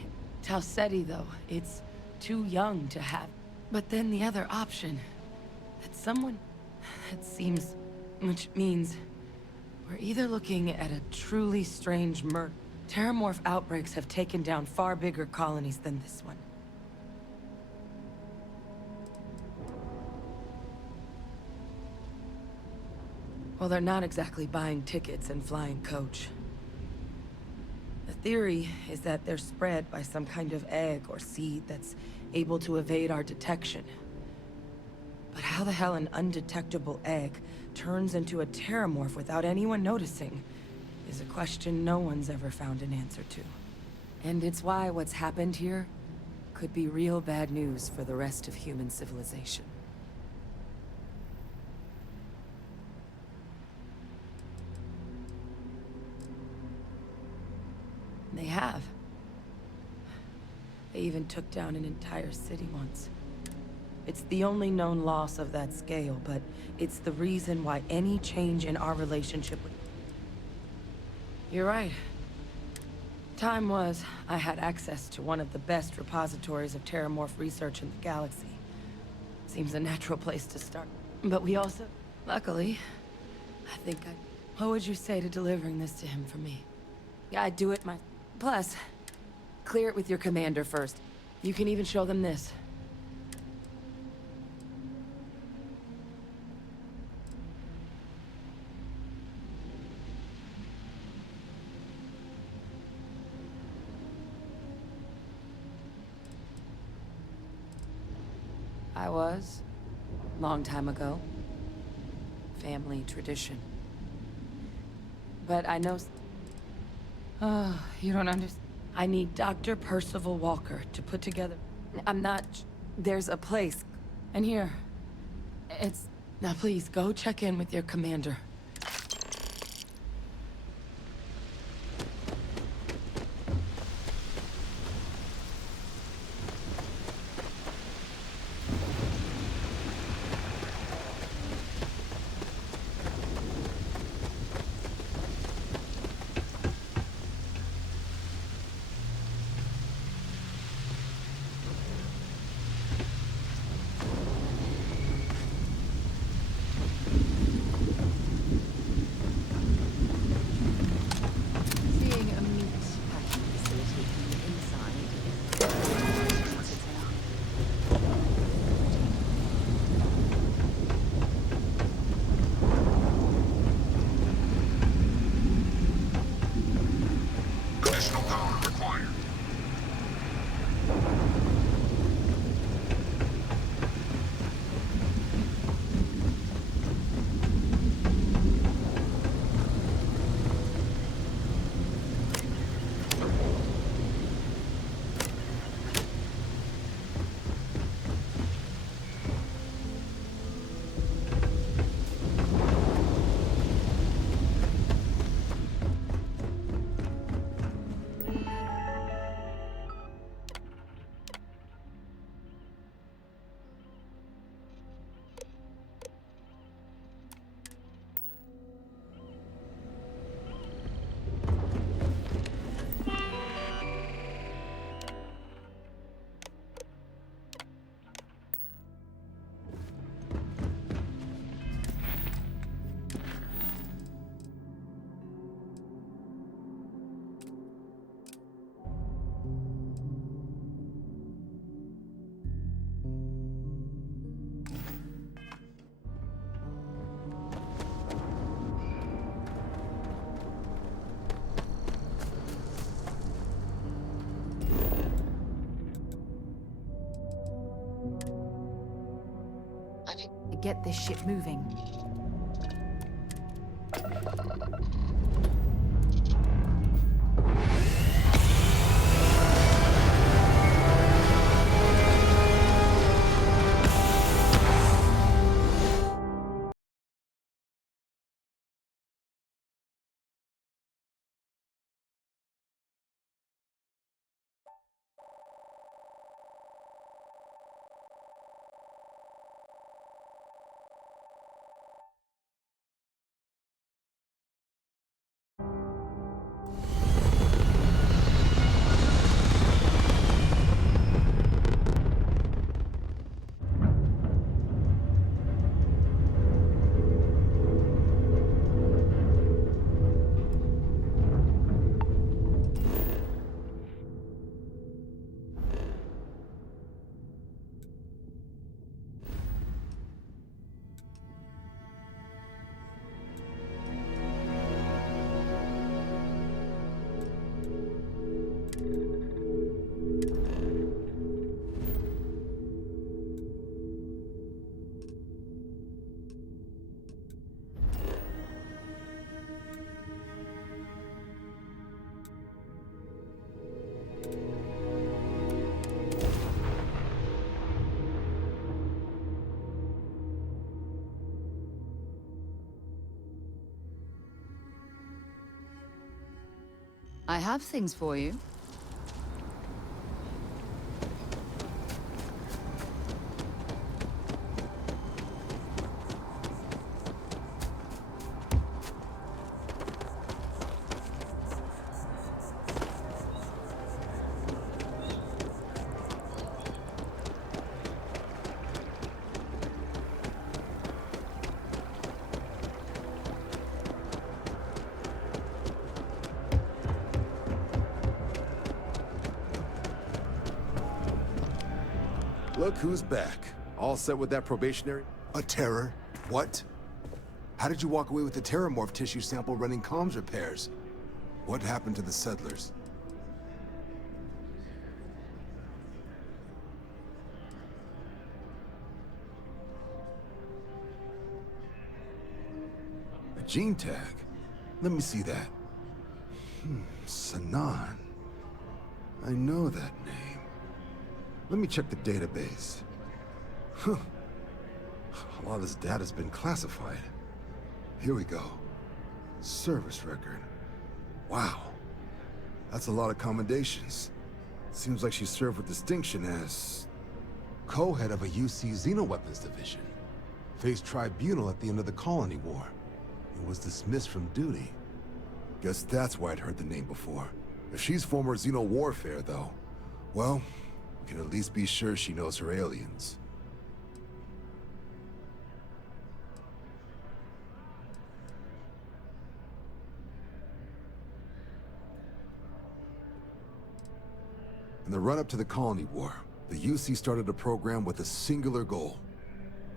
Tauceti, though, it's too young to have. But then the other option, that someone... That seems... Which means... We're either looking at a truly strange murder. Terramorph outbreaks have taken down far bigger colonies than this one. Well, they're not exactly buying tickets and flying coach. The theory is that they're spread by some kind of egg or seed that's able to evade our detection. But how the hell an undetectable egg turns into a terramorph without anyone noticing is a question no one's ever found an answer to. And it's why what's happened here could be real bad news for the rest of human civilization. They have. They even took down an entire city once. It's the only known loss of that scale, but it's the reason why any change in our relationship with... You're right. Time was, I had access to one of the best repositories of terramorph research in the galaxy. Seems a natural place to start. But we also... Luckily, I think I... What would you say to delivering this to him for me? Yeah, I'd do it my... Plus, clear it with your commander first. You can even show them this. I was. Long time ago. family tradition. But I know... Oh, you don't understand. I need Dr. Percival Walker to put together... I'm not... There's a place. And here. It's... Now please, go check in with your commander. Seeing a meat packing facility from the inside. What's it say? Additional power required. Get this ship moving. I have things for you. Look who's back. All set with that probationary? A terror? What? How did you walk away with the terramorph tissue sample running comms repairs? What happened to the settlers? gene tag. Let me see that. Sanan. I know that name. Let me check the database. Huh. A lot of this data's been classified. Here we go. Service record. Wow. That's a lot of commendations. Seems like she served with distinction as co-head of a UC Xenoweapons division. Faced tribunal at the end of the Colony War. And was dismissed from duty. Guess that's why I'd heard the name before. If she's former Xeno warfare, though, well, we can at least be sure she knows her aliens. In the run-up to the Colony War, the UC started a program with a singular goal.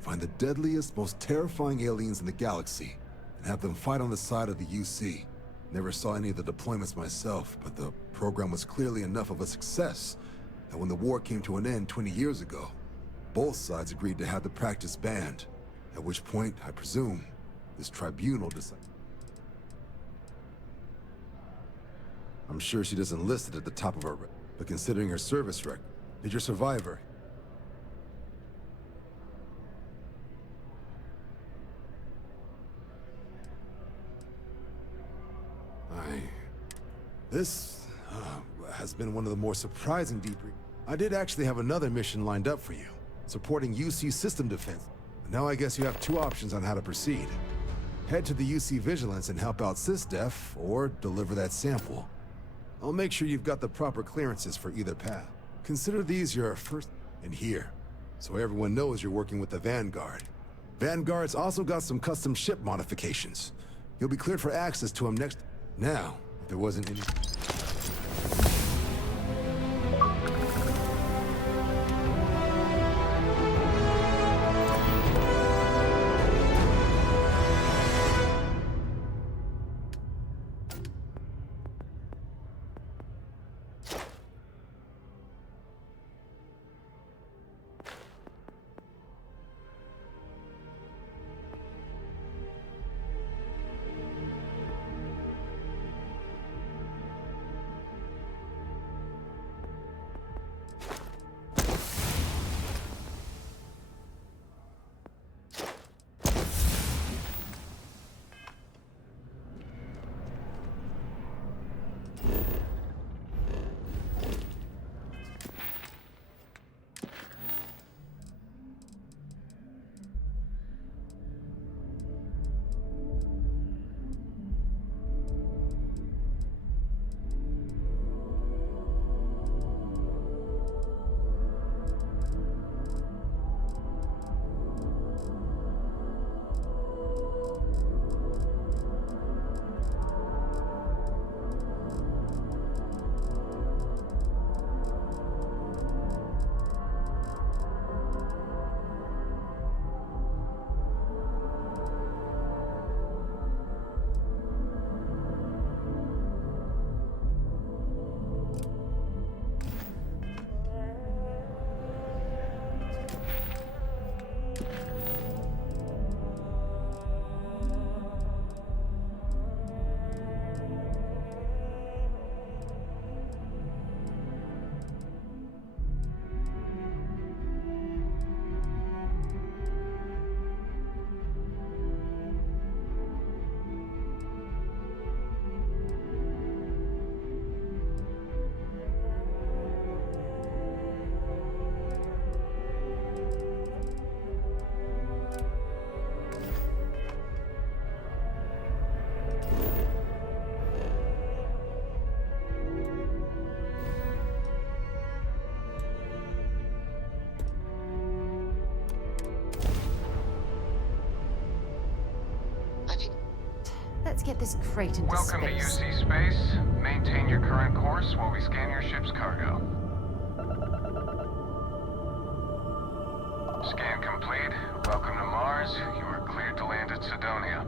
Find the deadliest, most terrifying aliens in the galaxy, and have them fight on the side of the UC. Never saw any of the deployments myself, but the program was clearly enough of a success that when the war came to an end 20 years ago, both sides agreed to have the practice banned, at which point, I presume, this tribunal decided. I'm sure she doesn't list it at the top of her record. But considering her service record, did your survivor? This has been one of the more surprising debriefs. I did actually have another mission lined up for you, supporting UC system defense. But now I guess you have two options on how to proceed. Head to the UC Vigilance and help out SysDef, or deliver that sample. I'll make sure you've got the proper clearances for either path. Consider these your first and here, so everyone knows you're working with the Vanguard. Vanguard's also got some custom ship modifications. You'll be cleared for access to them next. Now, if there wasn't any... Let's get this crate into Welcome space. to UC Space. Maintain your current course while we scan your ship's cargo. Scan complete. Welcome to Mars. You are cleared to land at Sidonia.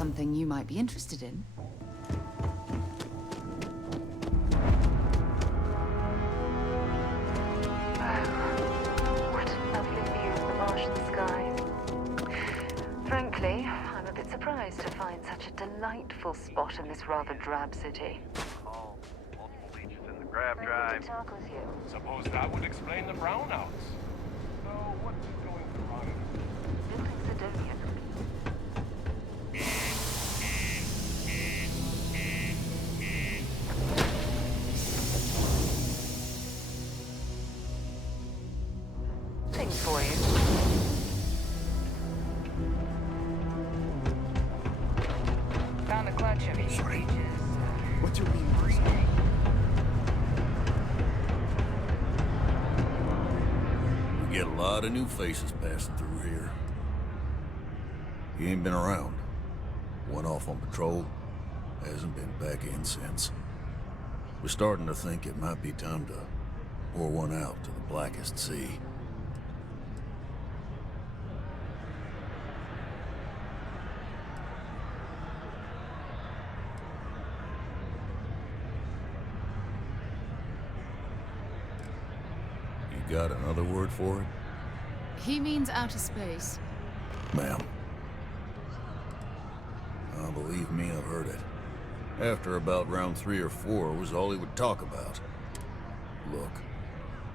something you might be interested in. What a lovely view of the Martian skies. Frankly, I'm a bit surprised to find such a delightful spot in this rather drab city. Oh, multiple leeches in the grab drive. To talk with you. Suppose that would explain the brownouts. So, what is going wrong? Building Sidonia. Things for you. Found a clutch of heat breaches. What's your meaning? We get a lot of new faces passing through here. He ain't been around. Went off on patrol. Hasn't been back in since. We're starting to think it might be time to pour one out to the blackest sea. You got another word for it? He means outer space. Ma'am. Believe me, I've heard it. After about round 3 or 4 was all he would talk about. Look,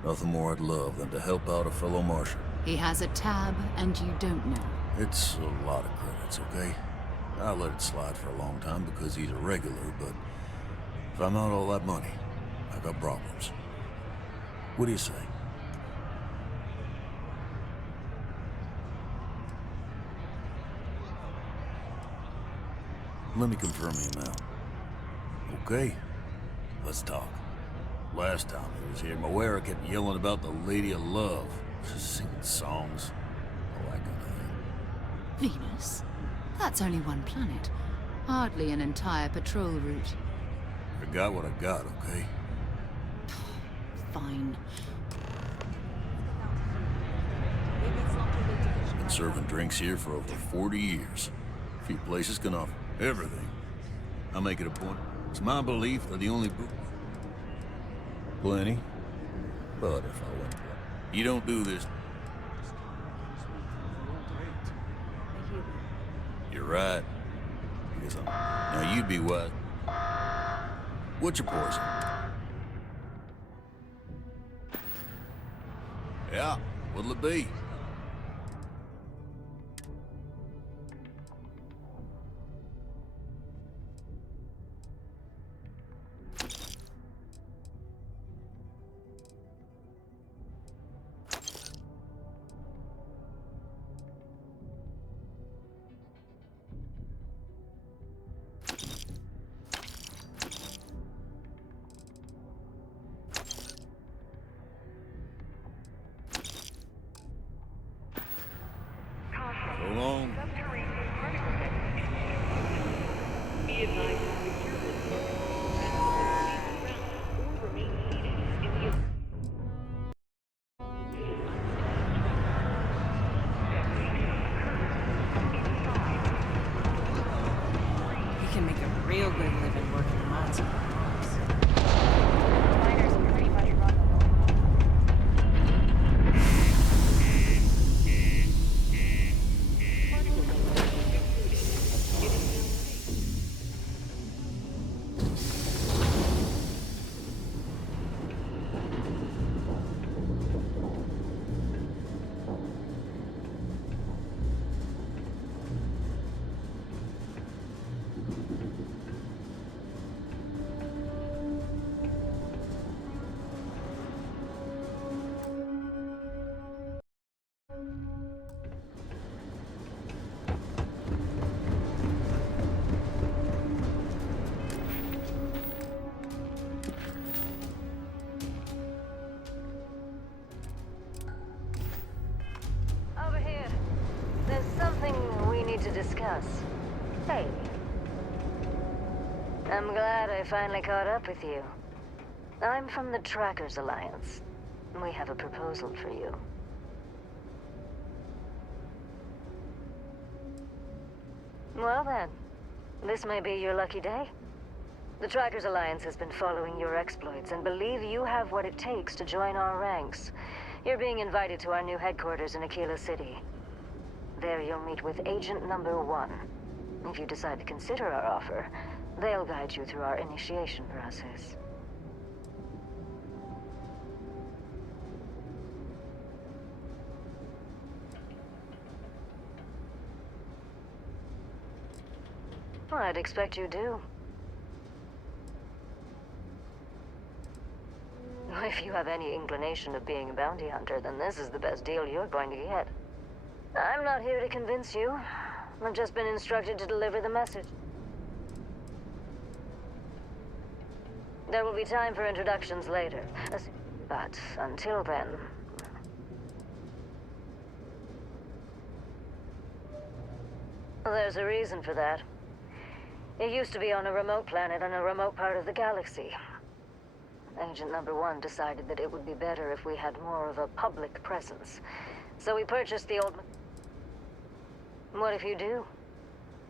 nothing more I'd love than to help out a fellow Martian. He has a tab, and you don't know. It's a lot of credits, okay? I let it slide for a long time because he's a regular, but if I'm out all that money, I got problems. What do you say? Let me confirm the amount. Okay, let's talk. Last time he was here, Moira kept yelling about the Lady of Love, singing songs, all that kind of thing. Venus? That's only one planet. Hardly an entire patrol route. I got what I got, okay? Fine. Been serving drinks here for over 40 years. A few places can offer everything. I make it a point. It's my belief that the only plenty. But if I went, you don't do this. You're right. Because now you'd be what? What's your poison? Yeah, what'll it be? So long. You can make a real good living working in mines. Over here. There's something we need to discuss. Hey. I'm glad I finally caught up with you. I'm from the Trackers Alliance. We have a proposal for you. Well then, This may be your lucky day. The Trackers Alliance has been following your exploits and believe you have what it takes to join our ranks. You're being invited to our new headquarters in Aquila City. There you'll meet with Agent Number 1. If you decide to consider our offer, they'll guide you through our initiation process. I'd expect you do. If you have any inclination of being a bounty hunter, then this is the best deal you're going to get. I'm not here to convince you. I've just been instructed to deliver the message. There will be time for introductions later. But until then... There's a reason for that. It used to be on a remote planet in a remote part of the galaxy. Agent Number 1 decided that it would be better if we had more of a public presence. So we purchased the old... What if you do?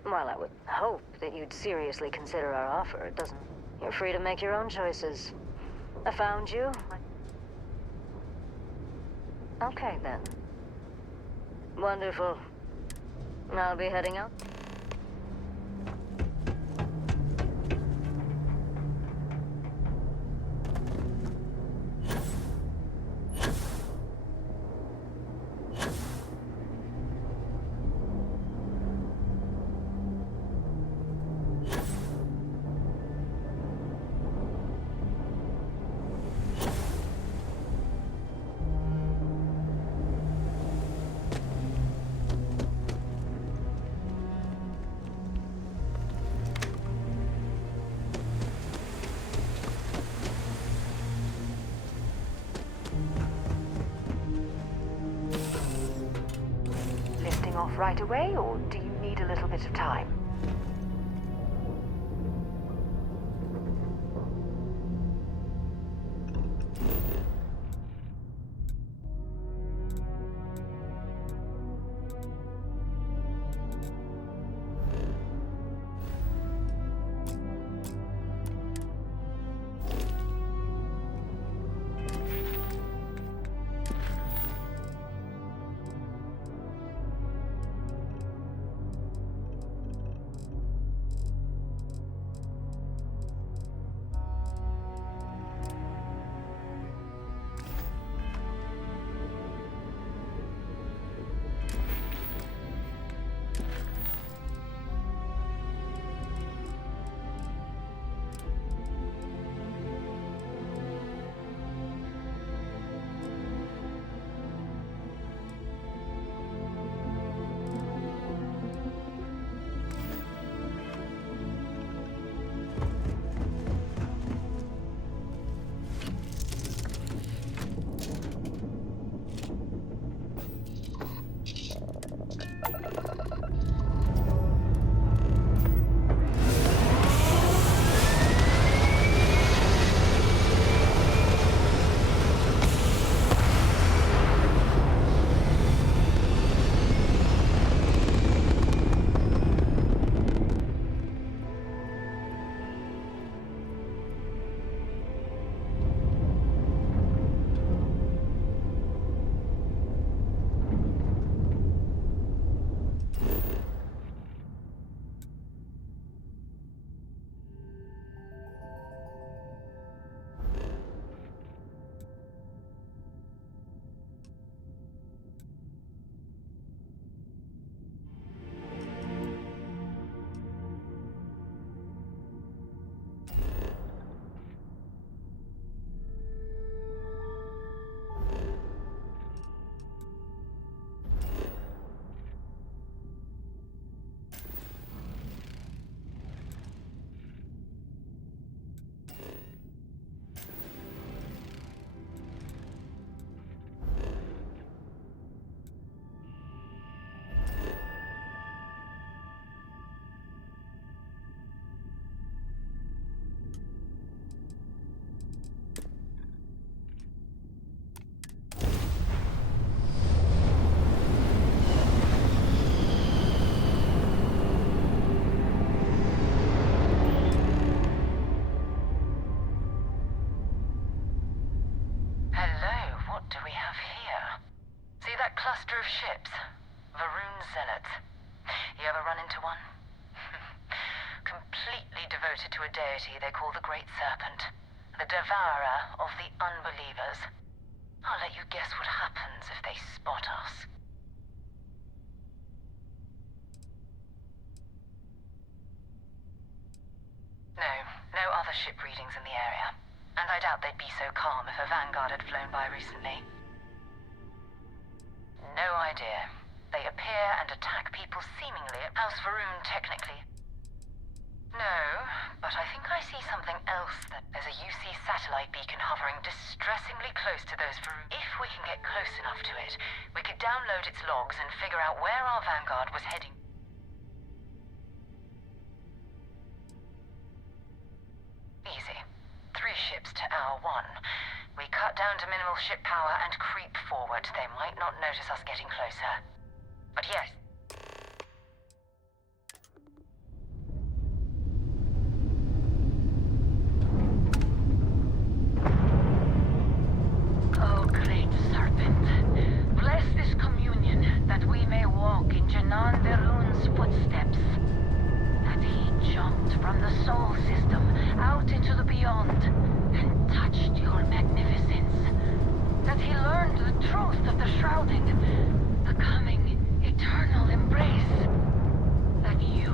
Well, I would hope that you'd seriously consider our offer. It doesn't... You're free to make your own choices. I found you. Okay, then. Wonderful. I'll be heading out. Off right away, or do you need a little bit of time? cluster of ships. Varun Zealots. You ever run into one? Completely devoted to a deity they call the Great Serpent. The devourer of the unbelievers. I'll let you guess what happens if they spot us. No other ship readings in the area. And I doubt they'd be so calm if a vanguard had flown by recently. No idea. They appear and attack people seemingly at House Varun, technically. No, but I think I see something else. There's a UC satellite beacon hovering distressingly close to those Varun. If we can get close enough to it, we could download its logs and figure out where our vanguard was heading. Easy. 3 ships to our 1. We cut down to minimal ship power and creep forward. They might not notice us getting closer. But yes. Oh, great serpent, bless this communion that we may walk in Janan Verun's footsteps. That he jumped from the soul system out into the beyond and touched your magnificence. That he learned the truth of the shrouding, the coming eternal embrace. That you...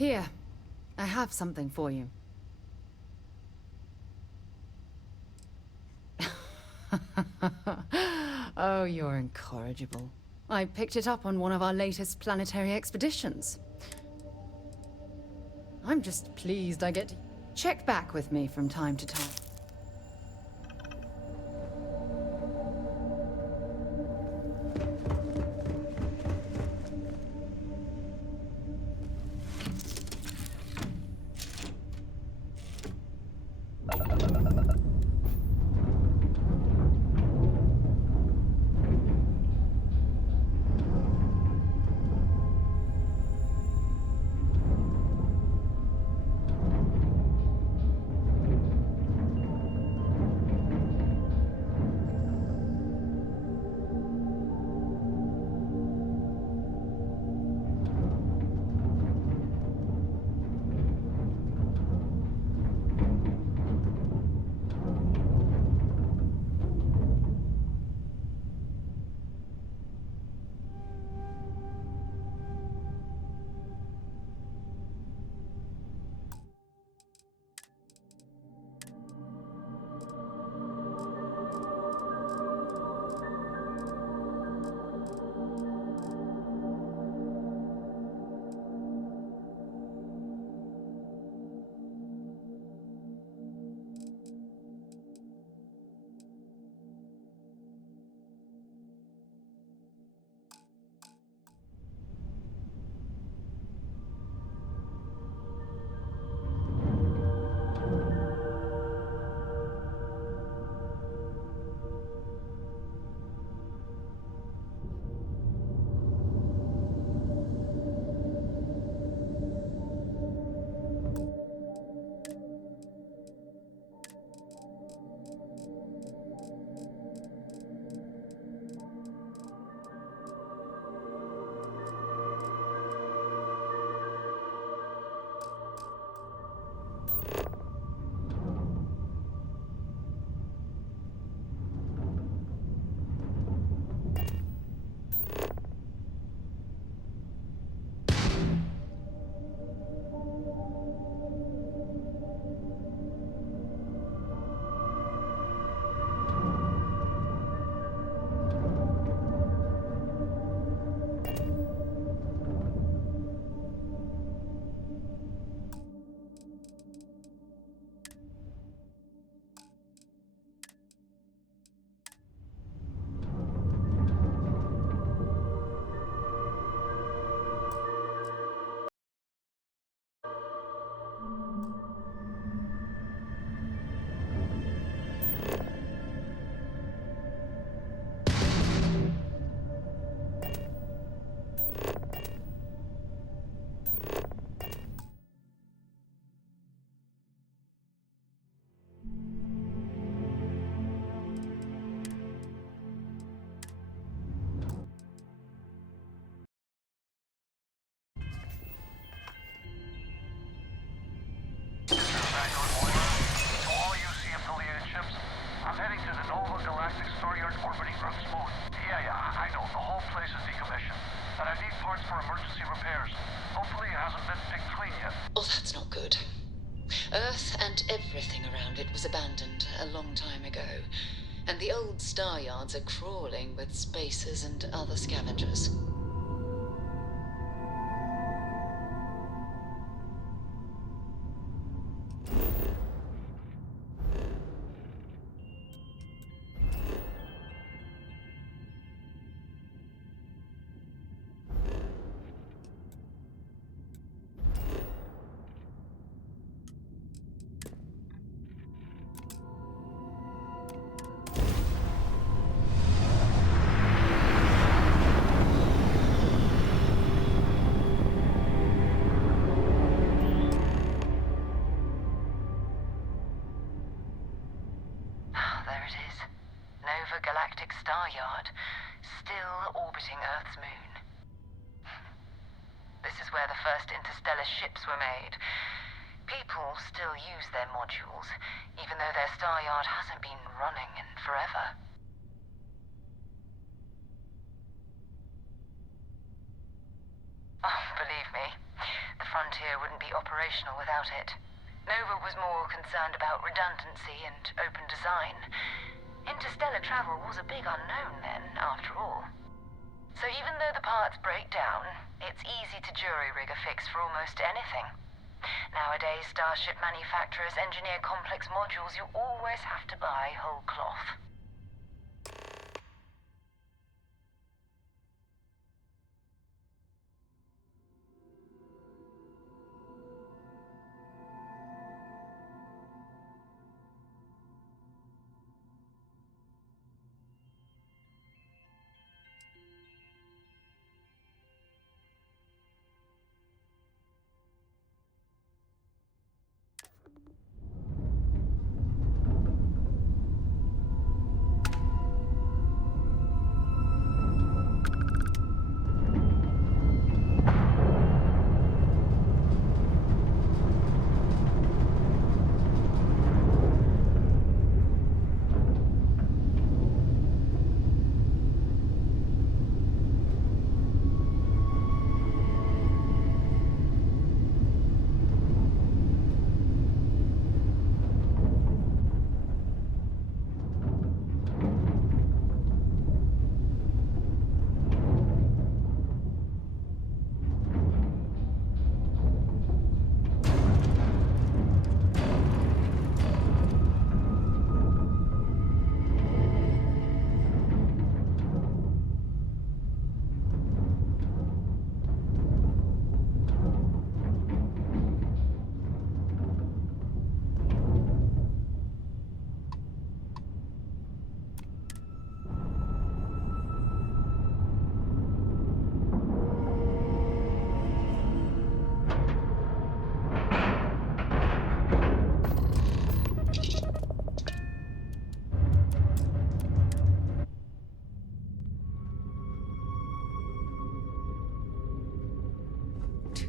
Here, I have something for you. Oh, you're incorrigible. I picked it up on one of our latest planetary expeditions. I'm just pleased I get to check back with me from time to time. Oh, that's not good. Earth and everything around it was abandoned a long time ago, and the old star yards are crawling with spacers and other scavengers. There it is. Nova Galactic Star Yard, still orbiting Earth's moon. This is where the first interstellar ships were made. People still use their modules, even though their star yard hasn't been running in forever. Oh, believe me, the frontier wouldn't be operational without it. Nova was more concerned about redundancy and open design. Interstellar travel was a big unknown then, after all. So even though the parts break down, it's easy to jury-rig a fix for almost anything. Nowadays, starship manufacturers engineer complex modules you always have to buy whole cloth.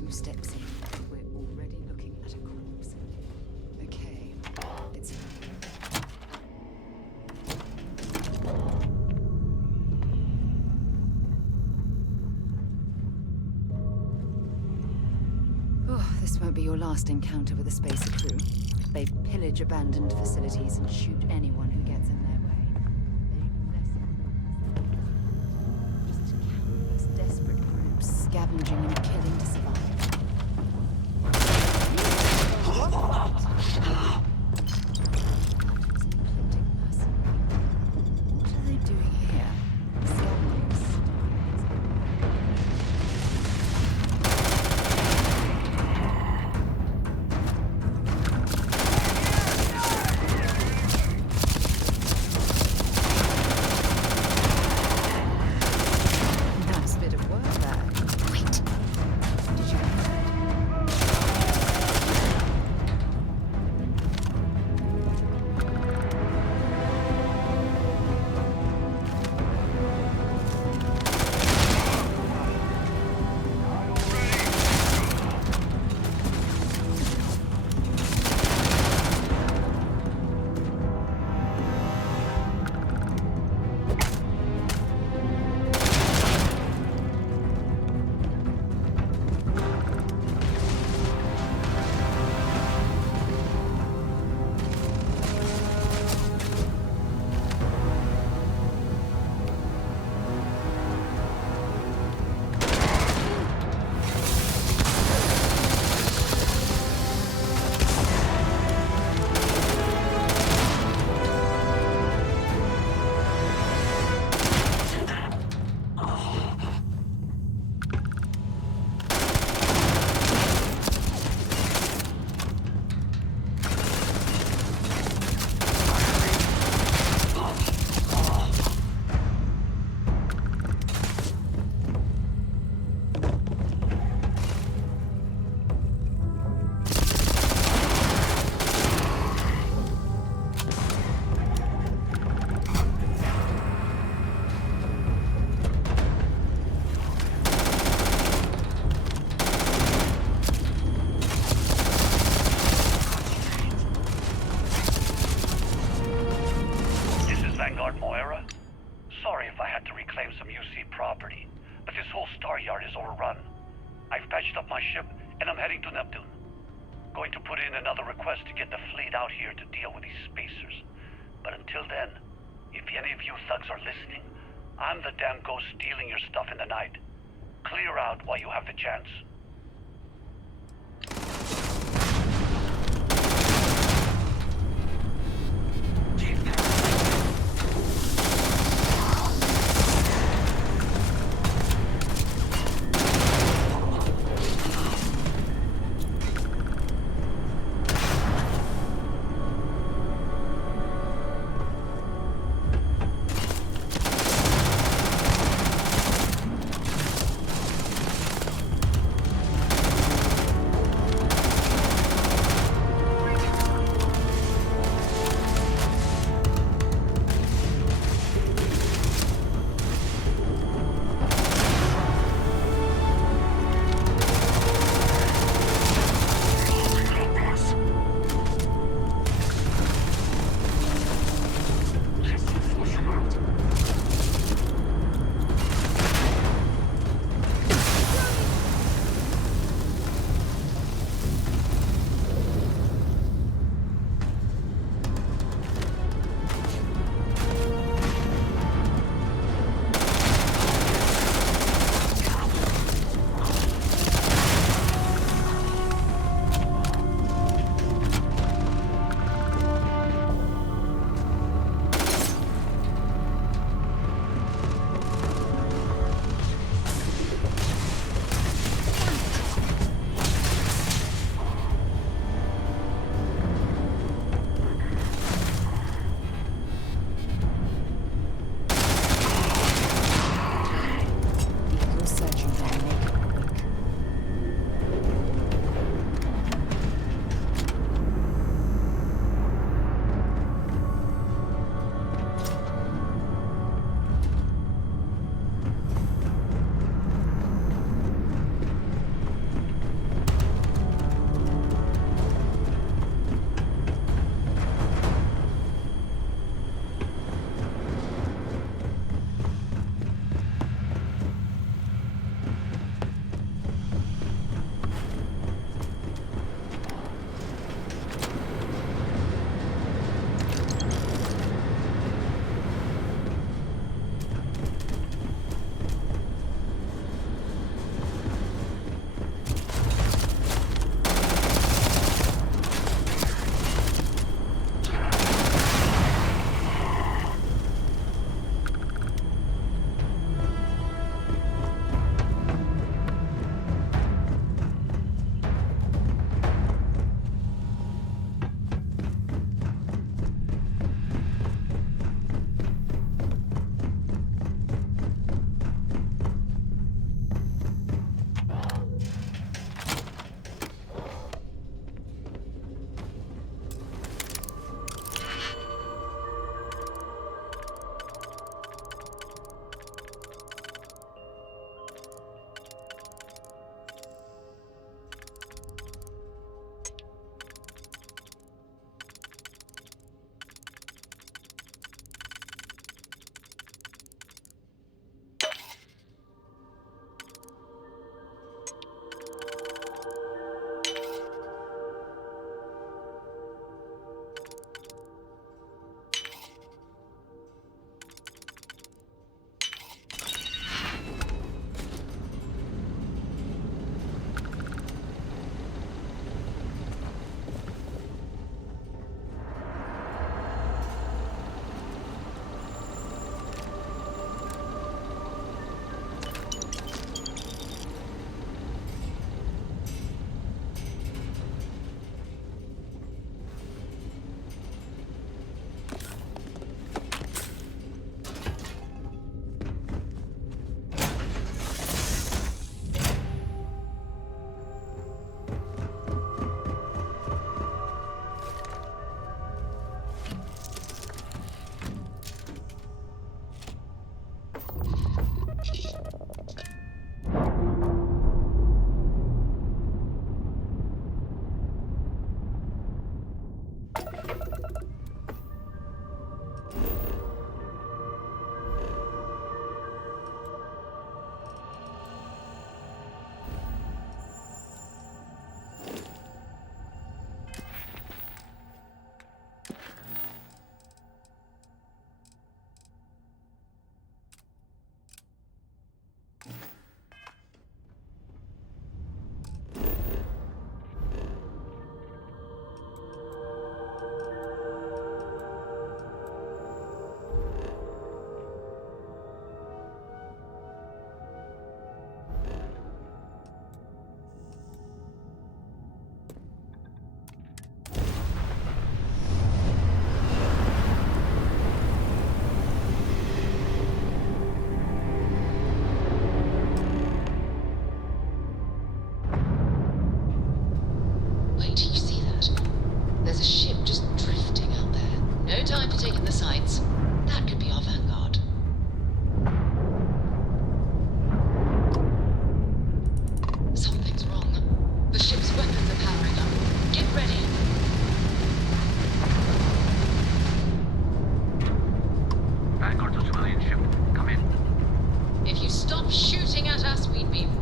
Steps in, we're already looking at a corpse. Okay, it's... Oh, this won't be your last encounter with a spacer crew. They pillage abandoned facilities and shoot anyone who gets in their way. They're just countless desperate groups scavenging and killing to survive. and I'm heading to Neptune. Going to put in another request to get the fleet out here to deal with these spacers. But until then, if any of you thugs are listening, I'm the damn ghost stealing your stuff in the night. Clear out while you have the chance.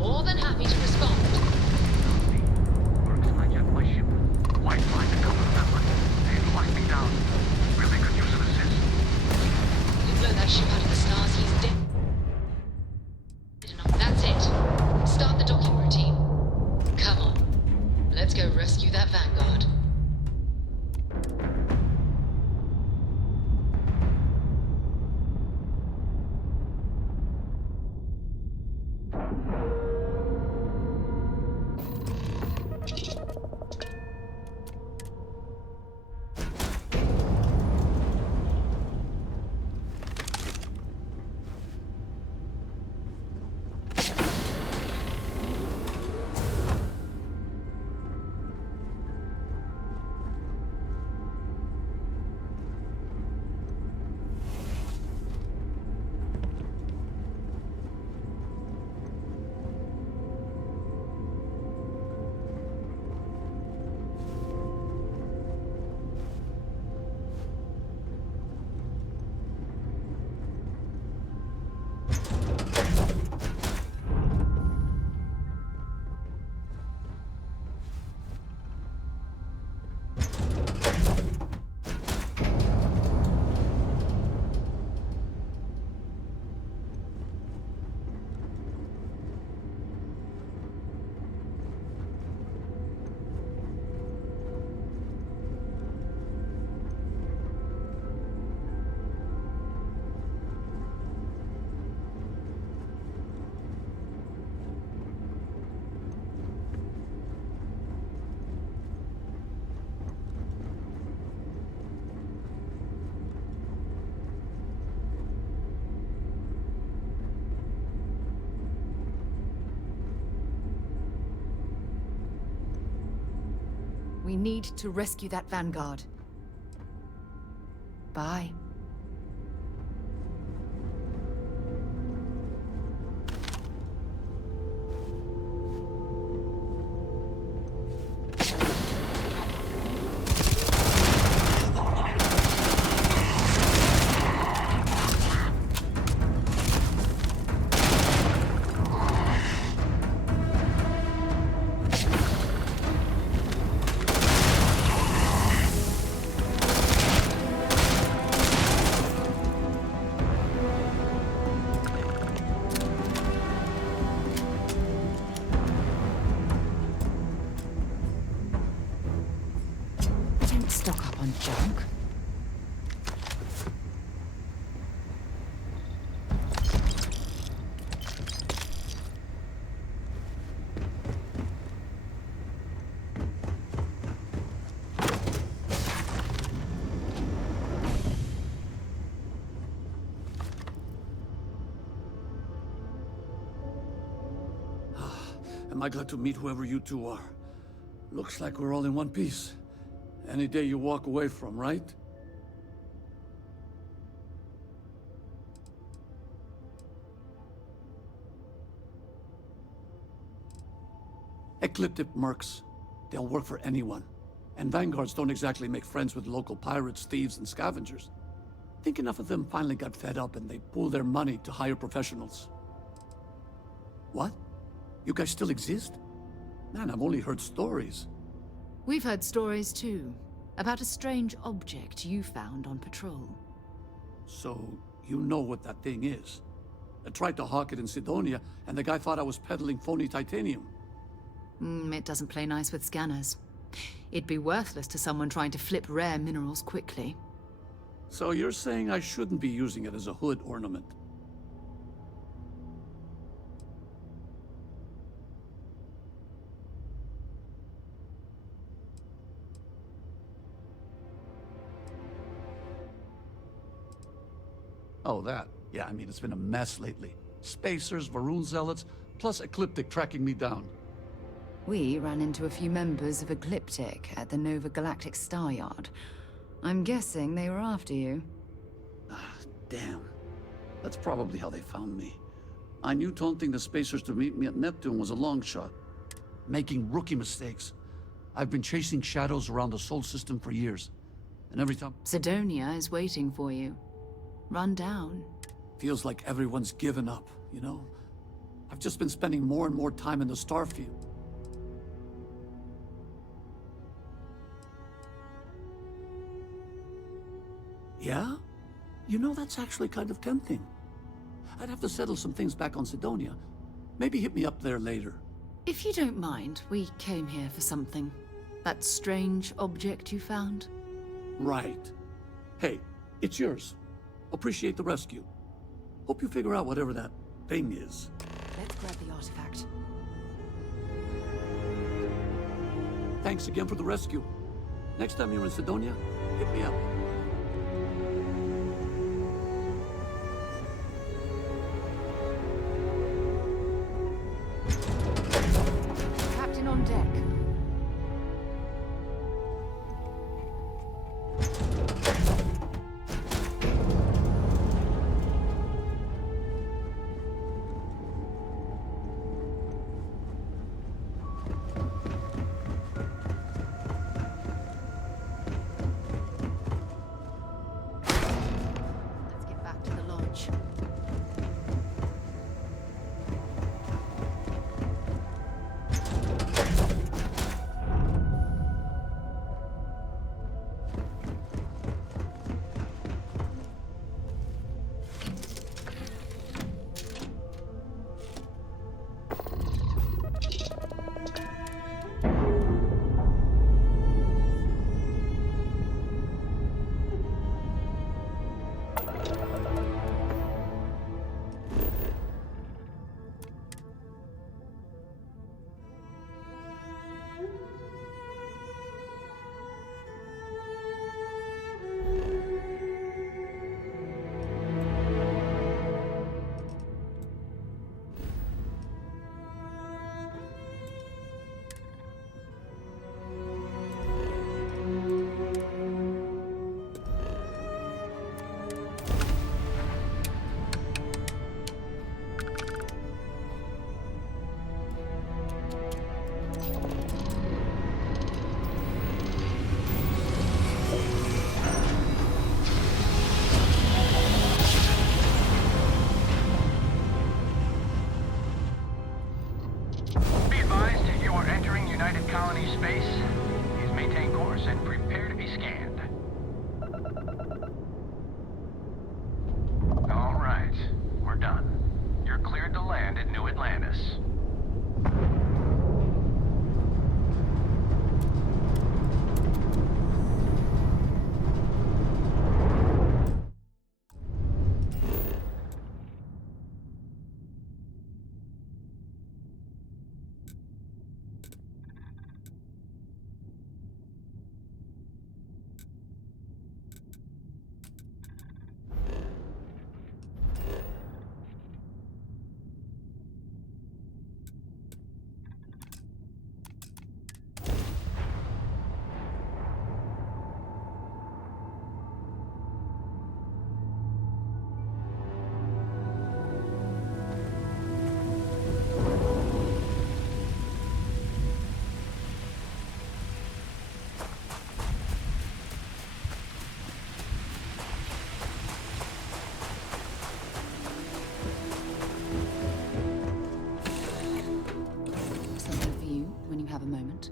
More than happy to respond. Works I get my ship. Wi-Fi to cover that one. They've locked me down. Really could use an assist. You blow that ship out of the stars, he's dead. That's it. Start the docking routine. Come on. Let's go rescue that Vanguard. We need to rescue that Vanguard. Bye. Stock up on junk. Am I glad to meet whoever you two are? Looks like we're all in one piece. Any day you walk away from, right? Ecliptic mercs. They'll work for anyone. And Vanguards don't exactly make friends with local pirates, thieves, and scavengers. Think enough of them finally got fed up and they pooled their money to hire professionals. What? You guys still exist? Man, I've only heard stories. We've heard stories too, about a strange object you found on patrol. So, you know what that thing is? I tried to hawk it in Sidonia, and the guy thought I was peddling phony titanium. It doesn't play nice with scanners. It'd be worthless to someone trying to flip rare minerals quickly. So you're saying I shouldn't be using it as a hood ornament? Oh, that. Yeah, I mean, it's been a mess lately. Spacers, Varun Zealots, plus Ecliptic tracking me down. We ran into a few members of Ecliptic at the Nova Galactic Star Yard. I'm guessing they were after you. Damn. That's probably how they found me. I knew taunting the Spacers to meet me at Neptune was a long shot. Making rookie mistakes. I've been chasing shadows around the Sol system for years. And every time... Sidonia is waiting for you. Run down. Feels like everyone's given up, you know? I've just been spending more and more time in the Starfield. Yeah? You know, that's actually kind of tempting. I'd have to settle some things back on Sidonia. Maybe hit me up there later. If you don't mind, we came here for something. That strange object you found? Right. Hey, it's yours. Appreciate the rescue. Hope you figure out whatever that thing is. Let's grab the artifact. Thanks again for the rescue. Next time you're in Sidonia, hit me up. Captain on deck. Let's get back to the lodge. Be advised, you are entering United Colony space. Please maintain course and prepare to be scanned. All right, we're done. You're cleared to land at New Atlantis. Something for you when you have a moment.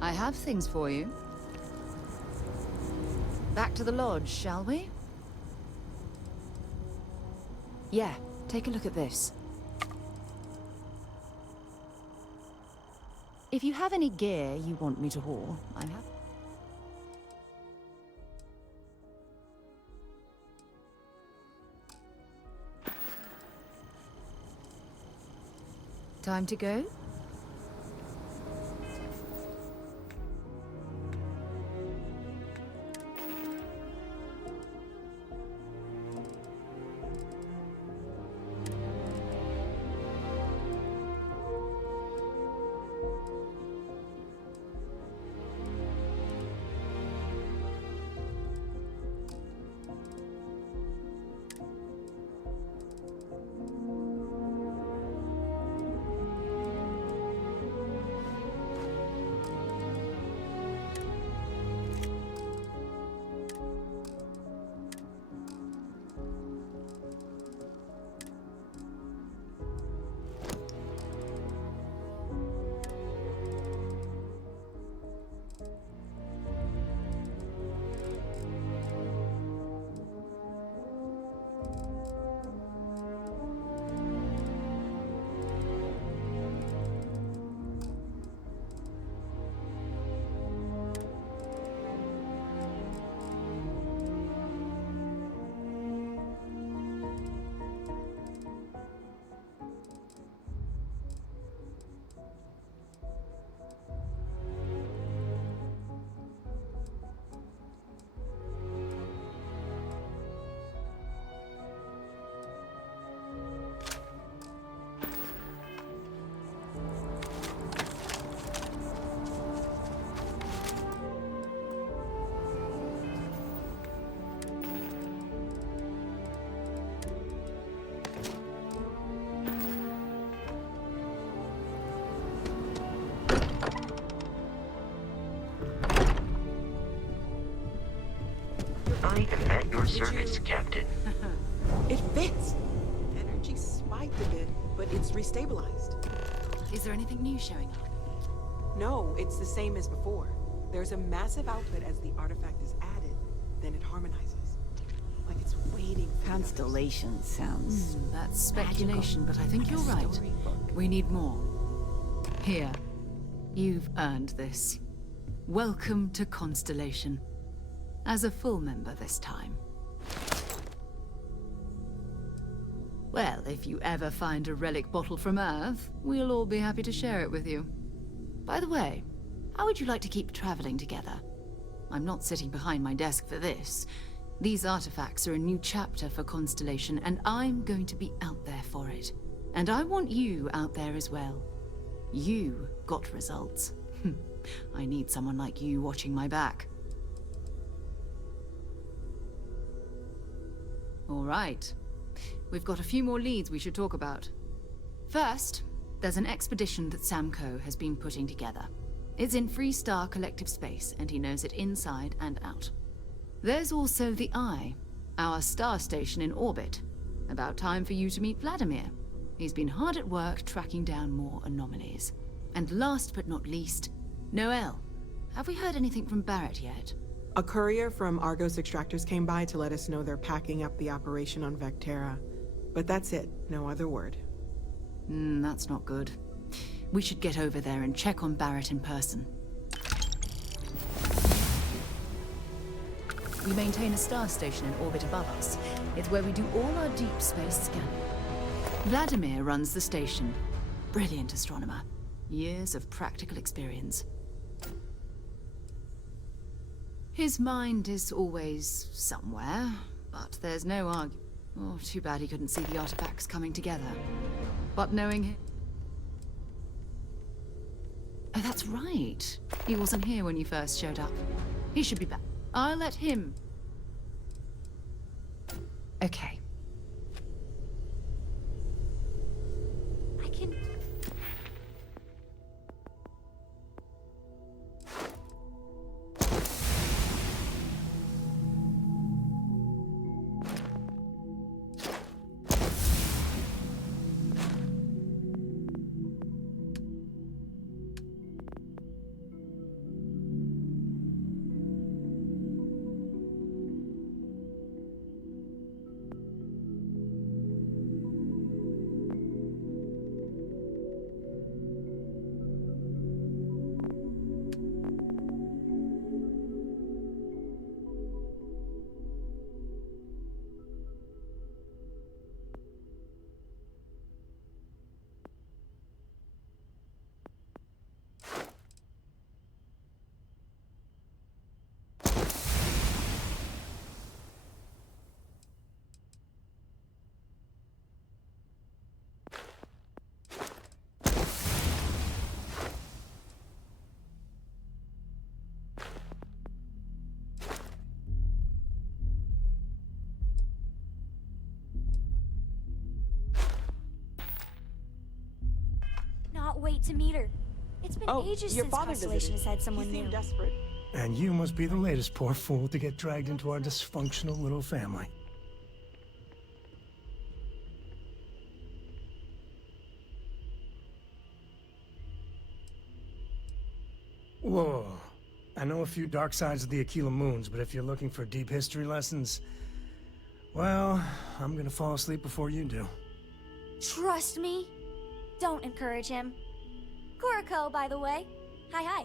I have things for you. Back to the lodge, shall we? Yeah, take a look at this. If you have any gear you want me to haul, I'm happy. Time to go? I am at your service, Captain. It fits. Energy spiked a bit, but it's restabilized. Is there anything new showing up? No, it's the same as before. There's a massive output as the artifact is added, then it harmonizes. Like it's waiting for Constellation sounds... That's speculation, but I think you're right. We need more. Here. You've earned this. Welcome to Konstellation. As a full member this time. Well, if you ever find a relic bottle from Earth, we'll all be happy to share it with you. By the way, how would you like to keep traveling together? I'm not sitting behind my desk for this. These artifacts are a new chapter for Konstellation, and I'm going to be out there for it. And I want you out there as well. You got results. I need someone like you watching my back. All right. We've got a few more leads we should talk about. First, there's an expedition that Samco has been putting together. It's in Freestar Collective Space, and he knows it inside and out. There's also the Eye, our star station in orbit. About time for you to meet Vladimir. He's been hard at work tracking down more anomalies. And last but not least, Noel. Have we heard anything from Barrett yet? A courier from Argos Extractors came by to let us know they're packing up the operation on Vectera. But that's it, no other word. That's not good. We should get over there and check on Barrett in person. We maintain a star station in orbit above us. It's where we do all our deep space scanning. Vladimir runs the station. Brilliant astronomer. Years of practical experience. His mind is always somewhere, but there's no argument. Oh, too bad he couldn't see the artifacts coming together. But knowing him... Oh, that's right. He wasn't here when you first showed up. He should be back. I'll let him... Okay. I can... cannot wait to meet her. It's been ages your since father Constellation visited. has had someone He seemed new. desperate. And you must be the latest poor fool to get dragged into our dysfunctional little family. Whoa. I know a few dark sides of the Aquila Moons, but if you're looking for deep history lessons, well, I'm gonna fall asleep before you do. Trust me. Don't encourage him. Kuriko, by the way. Hi.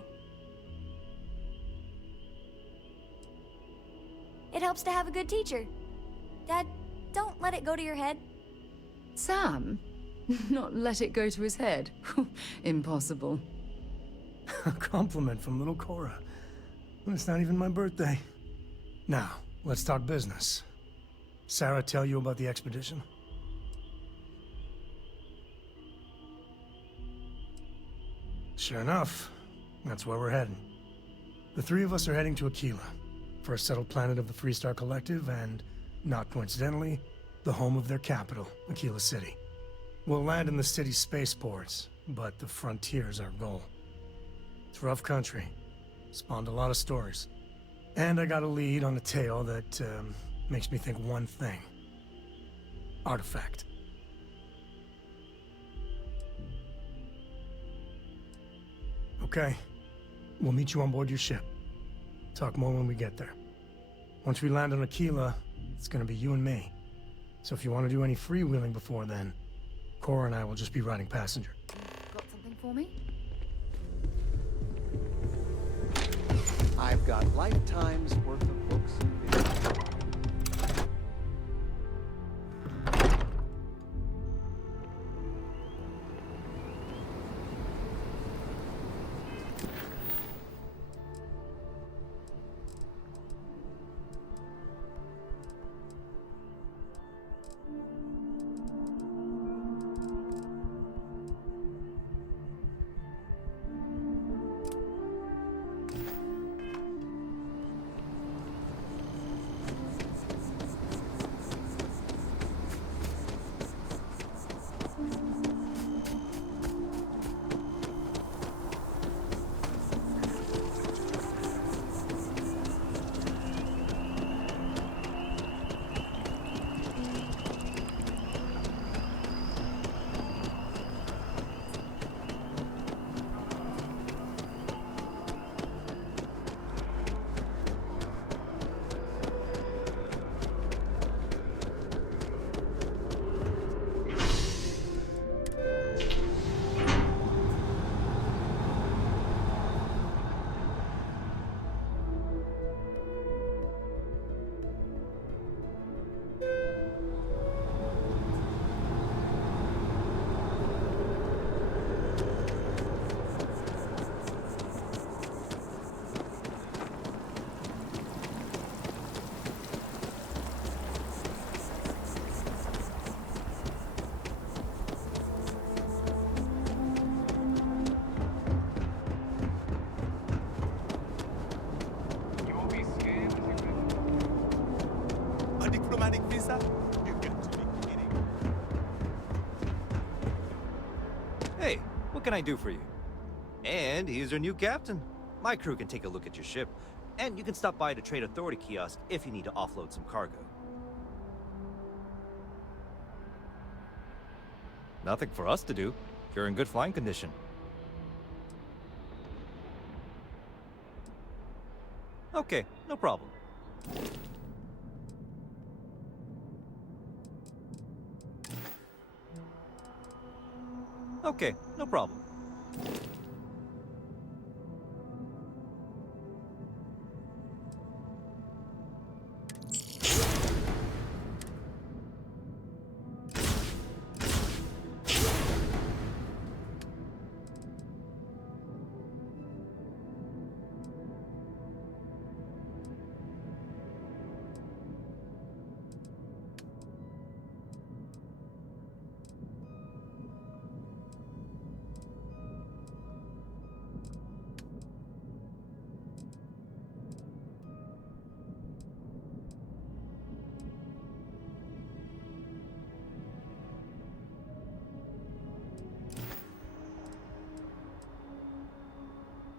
It helps to have a good teacher. Dad, don't let it go to your head. Sam? Not let it go to his head? Impossible. A compliment from little Cora. It's not even my birthday. Now, let's talk business. Sarah tell you about the expedition? Sure enough, that's where we're heading. The three of us are heading to Aquila, for a settled planet of the Freestar Collective and, not coincidentally, the home of their capital, Aquila City. We'll land in the city's spaceports, but the frontier's our goal. It's rough country. Spawned a lot of stories. And I got a lead on a tale that makes me think one thing. Artifact. Okay. We'll meet you on board your ship. Talk more when we get there. Once we land on Aquila, it's gonna be you and me. So if you want to do any freewheeling before then, Cora and I will just be riding passenger. Got something for me? I've got lifetimes worth of books and videos. Visa? You got to be kidding. Hey, what can I do for you? And here's your new captain. My crew can take a look at your ship, and you can stop by the Trade Authority kiosk if you need to offload some cargo. Nothing for us to do. You're in good flying condition. Okay, no problem. Okay, no problem.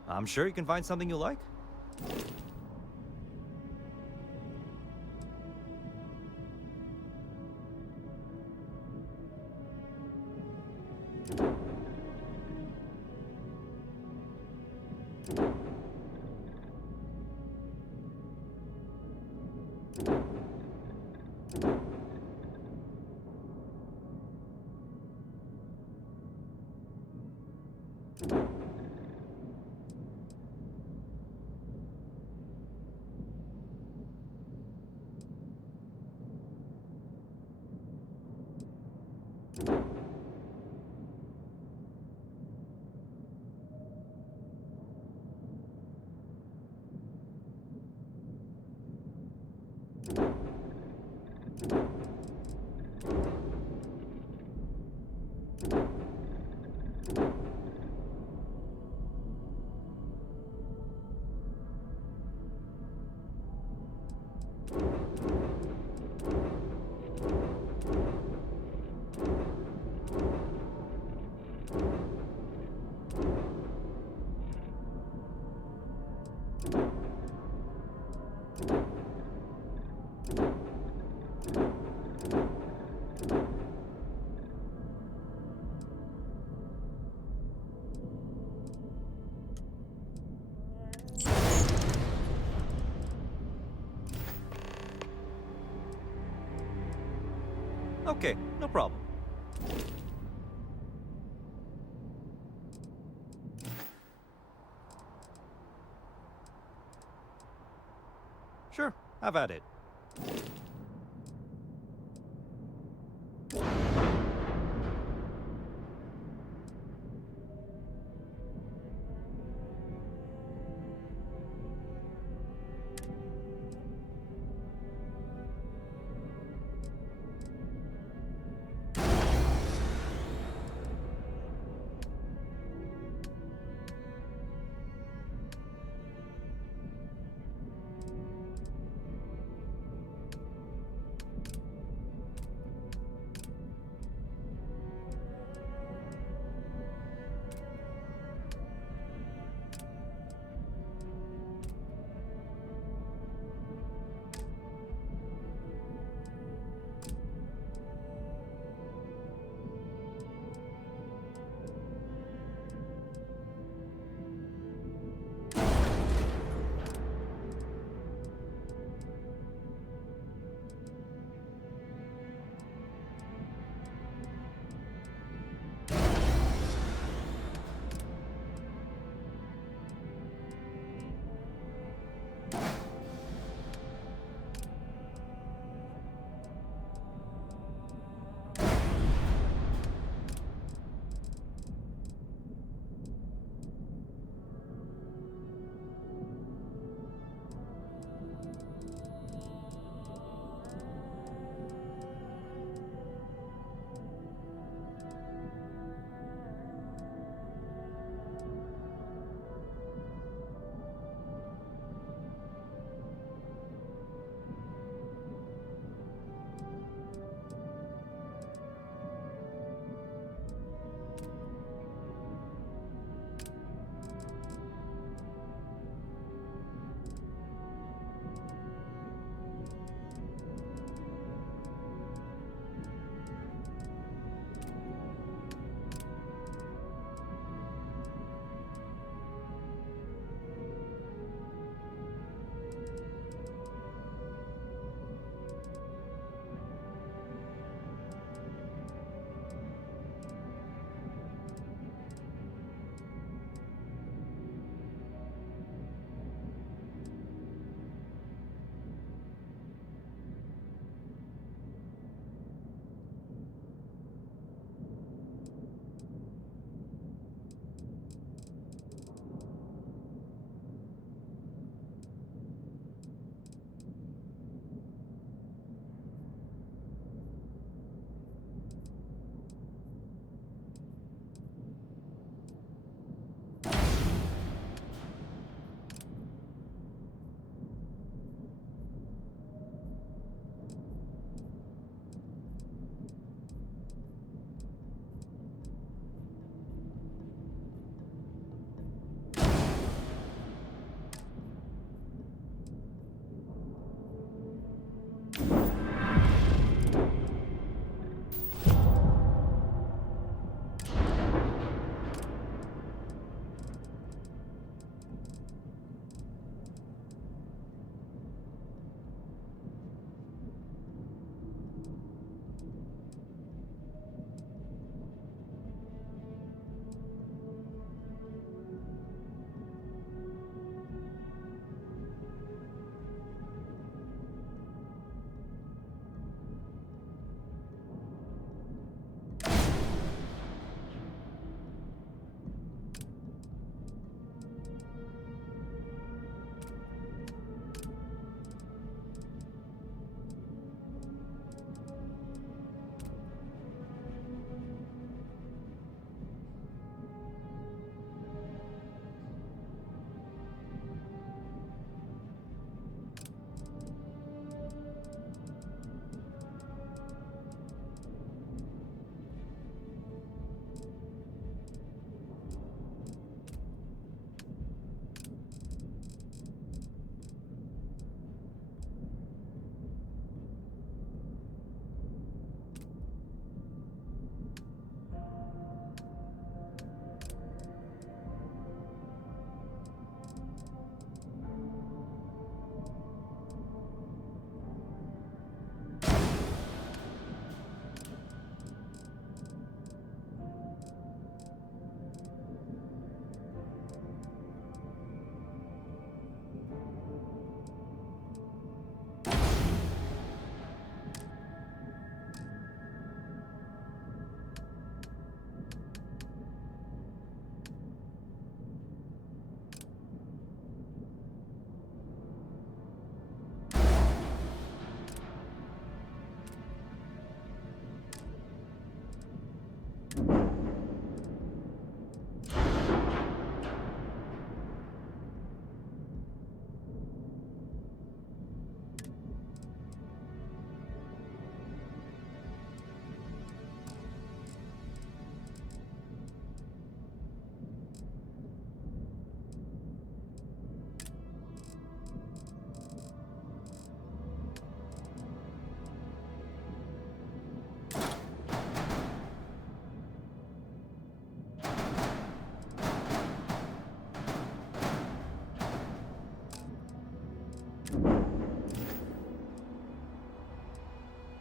I'm sure you can find something you like. Okay, no problem. Sure, have at it.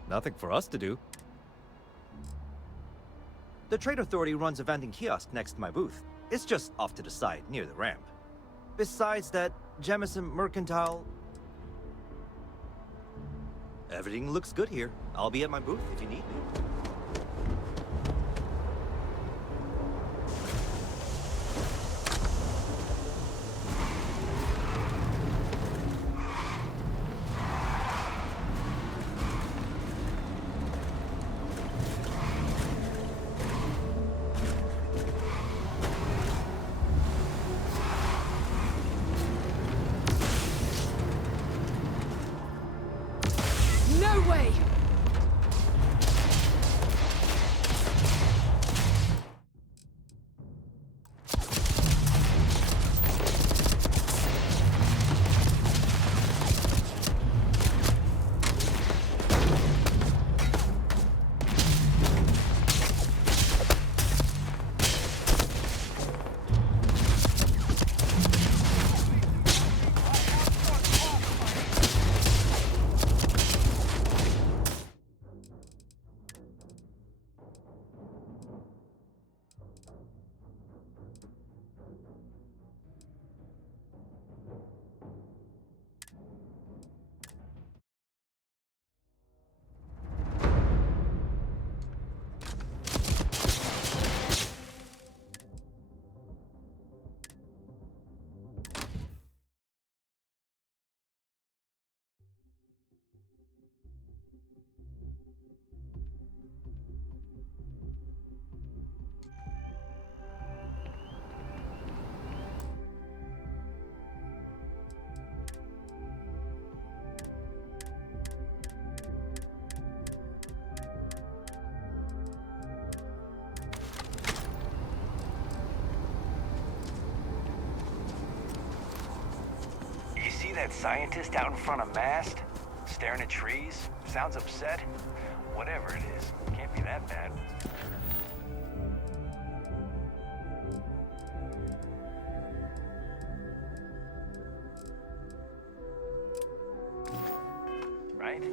Nothing for us to do. The Trade Authority runs a vending kiosk next to my booth. It's just off to the side, near the ramp. Besides that, Jemison Mercantile... Everything looks good here. I'll be at my booth if you need me. No way! That scientist out in front of mast, staring at trees, sounds upset. Whatever it is, can't be that bad. Right?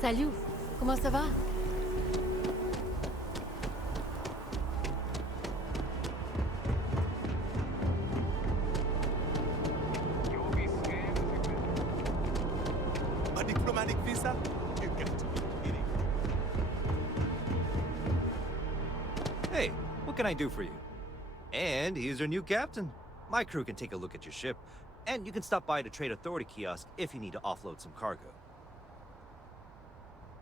Salut, comment ça va? diplomatic visa? You got to be kidding. Hey, what can I do for you? And he's your new captain. My crew can take a look at your ship, and you can stop by the Trade Authority kiosk if you need to offload some cargo.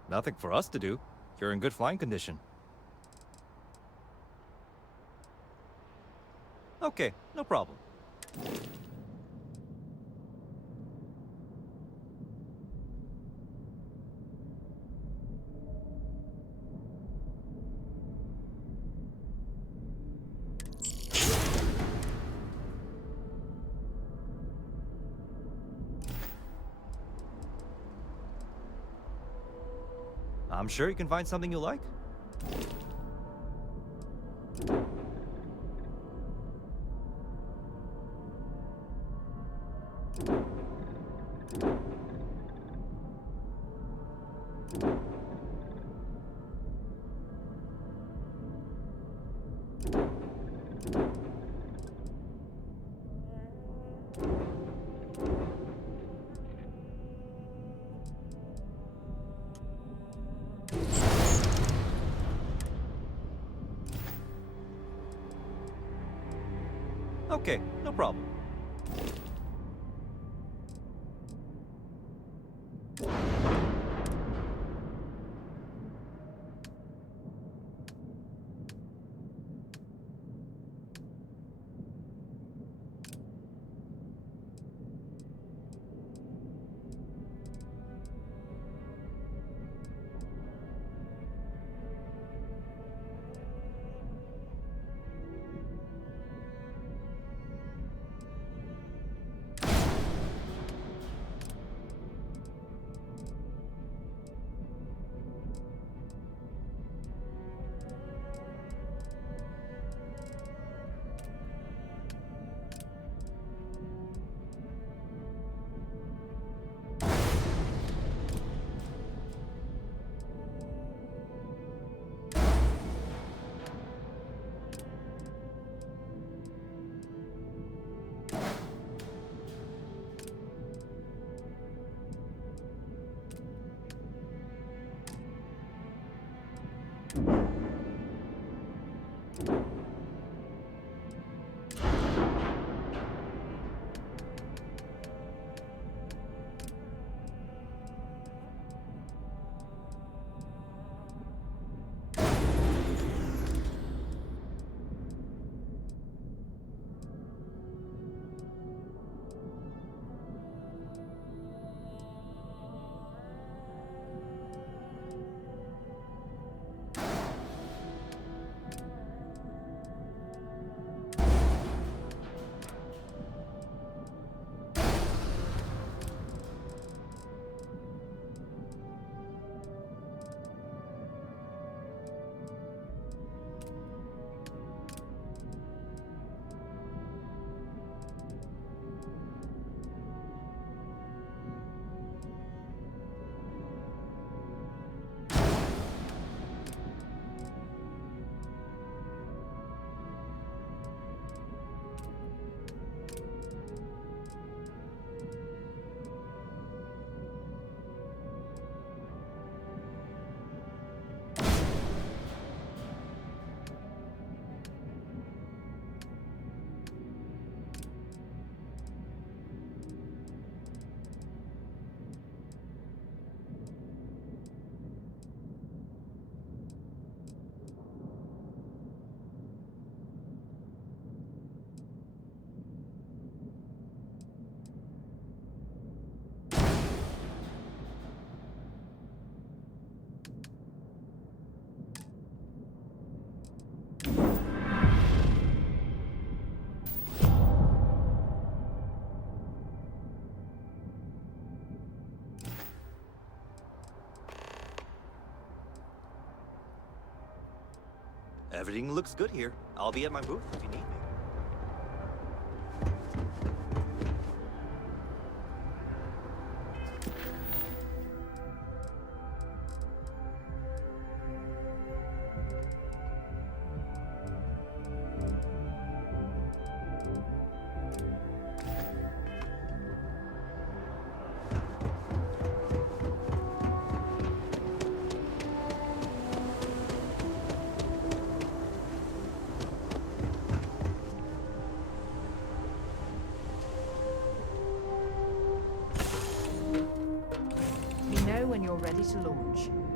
Nothing for us to do. You're in good flying condition. Okay, no problem. I'm sure you can find something you like. Okay, no problem. Everything looks good here. I'll be at my booth if you need me. when you're ready to launch.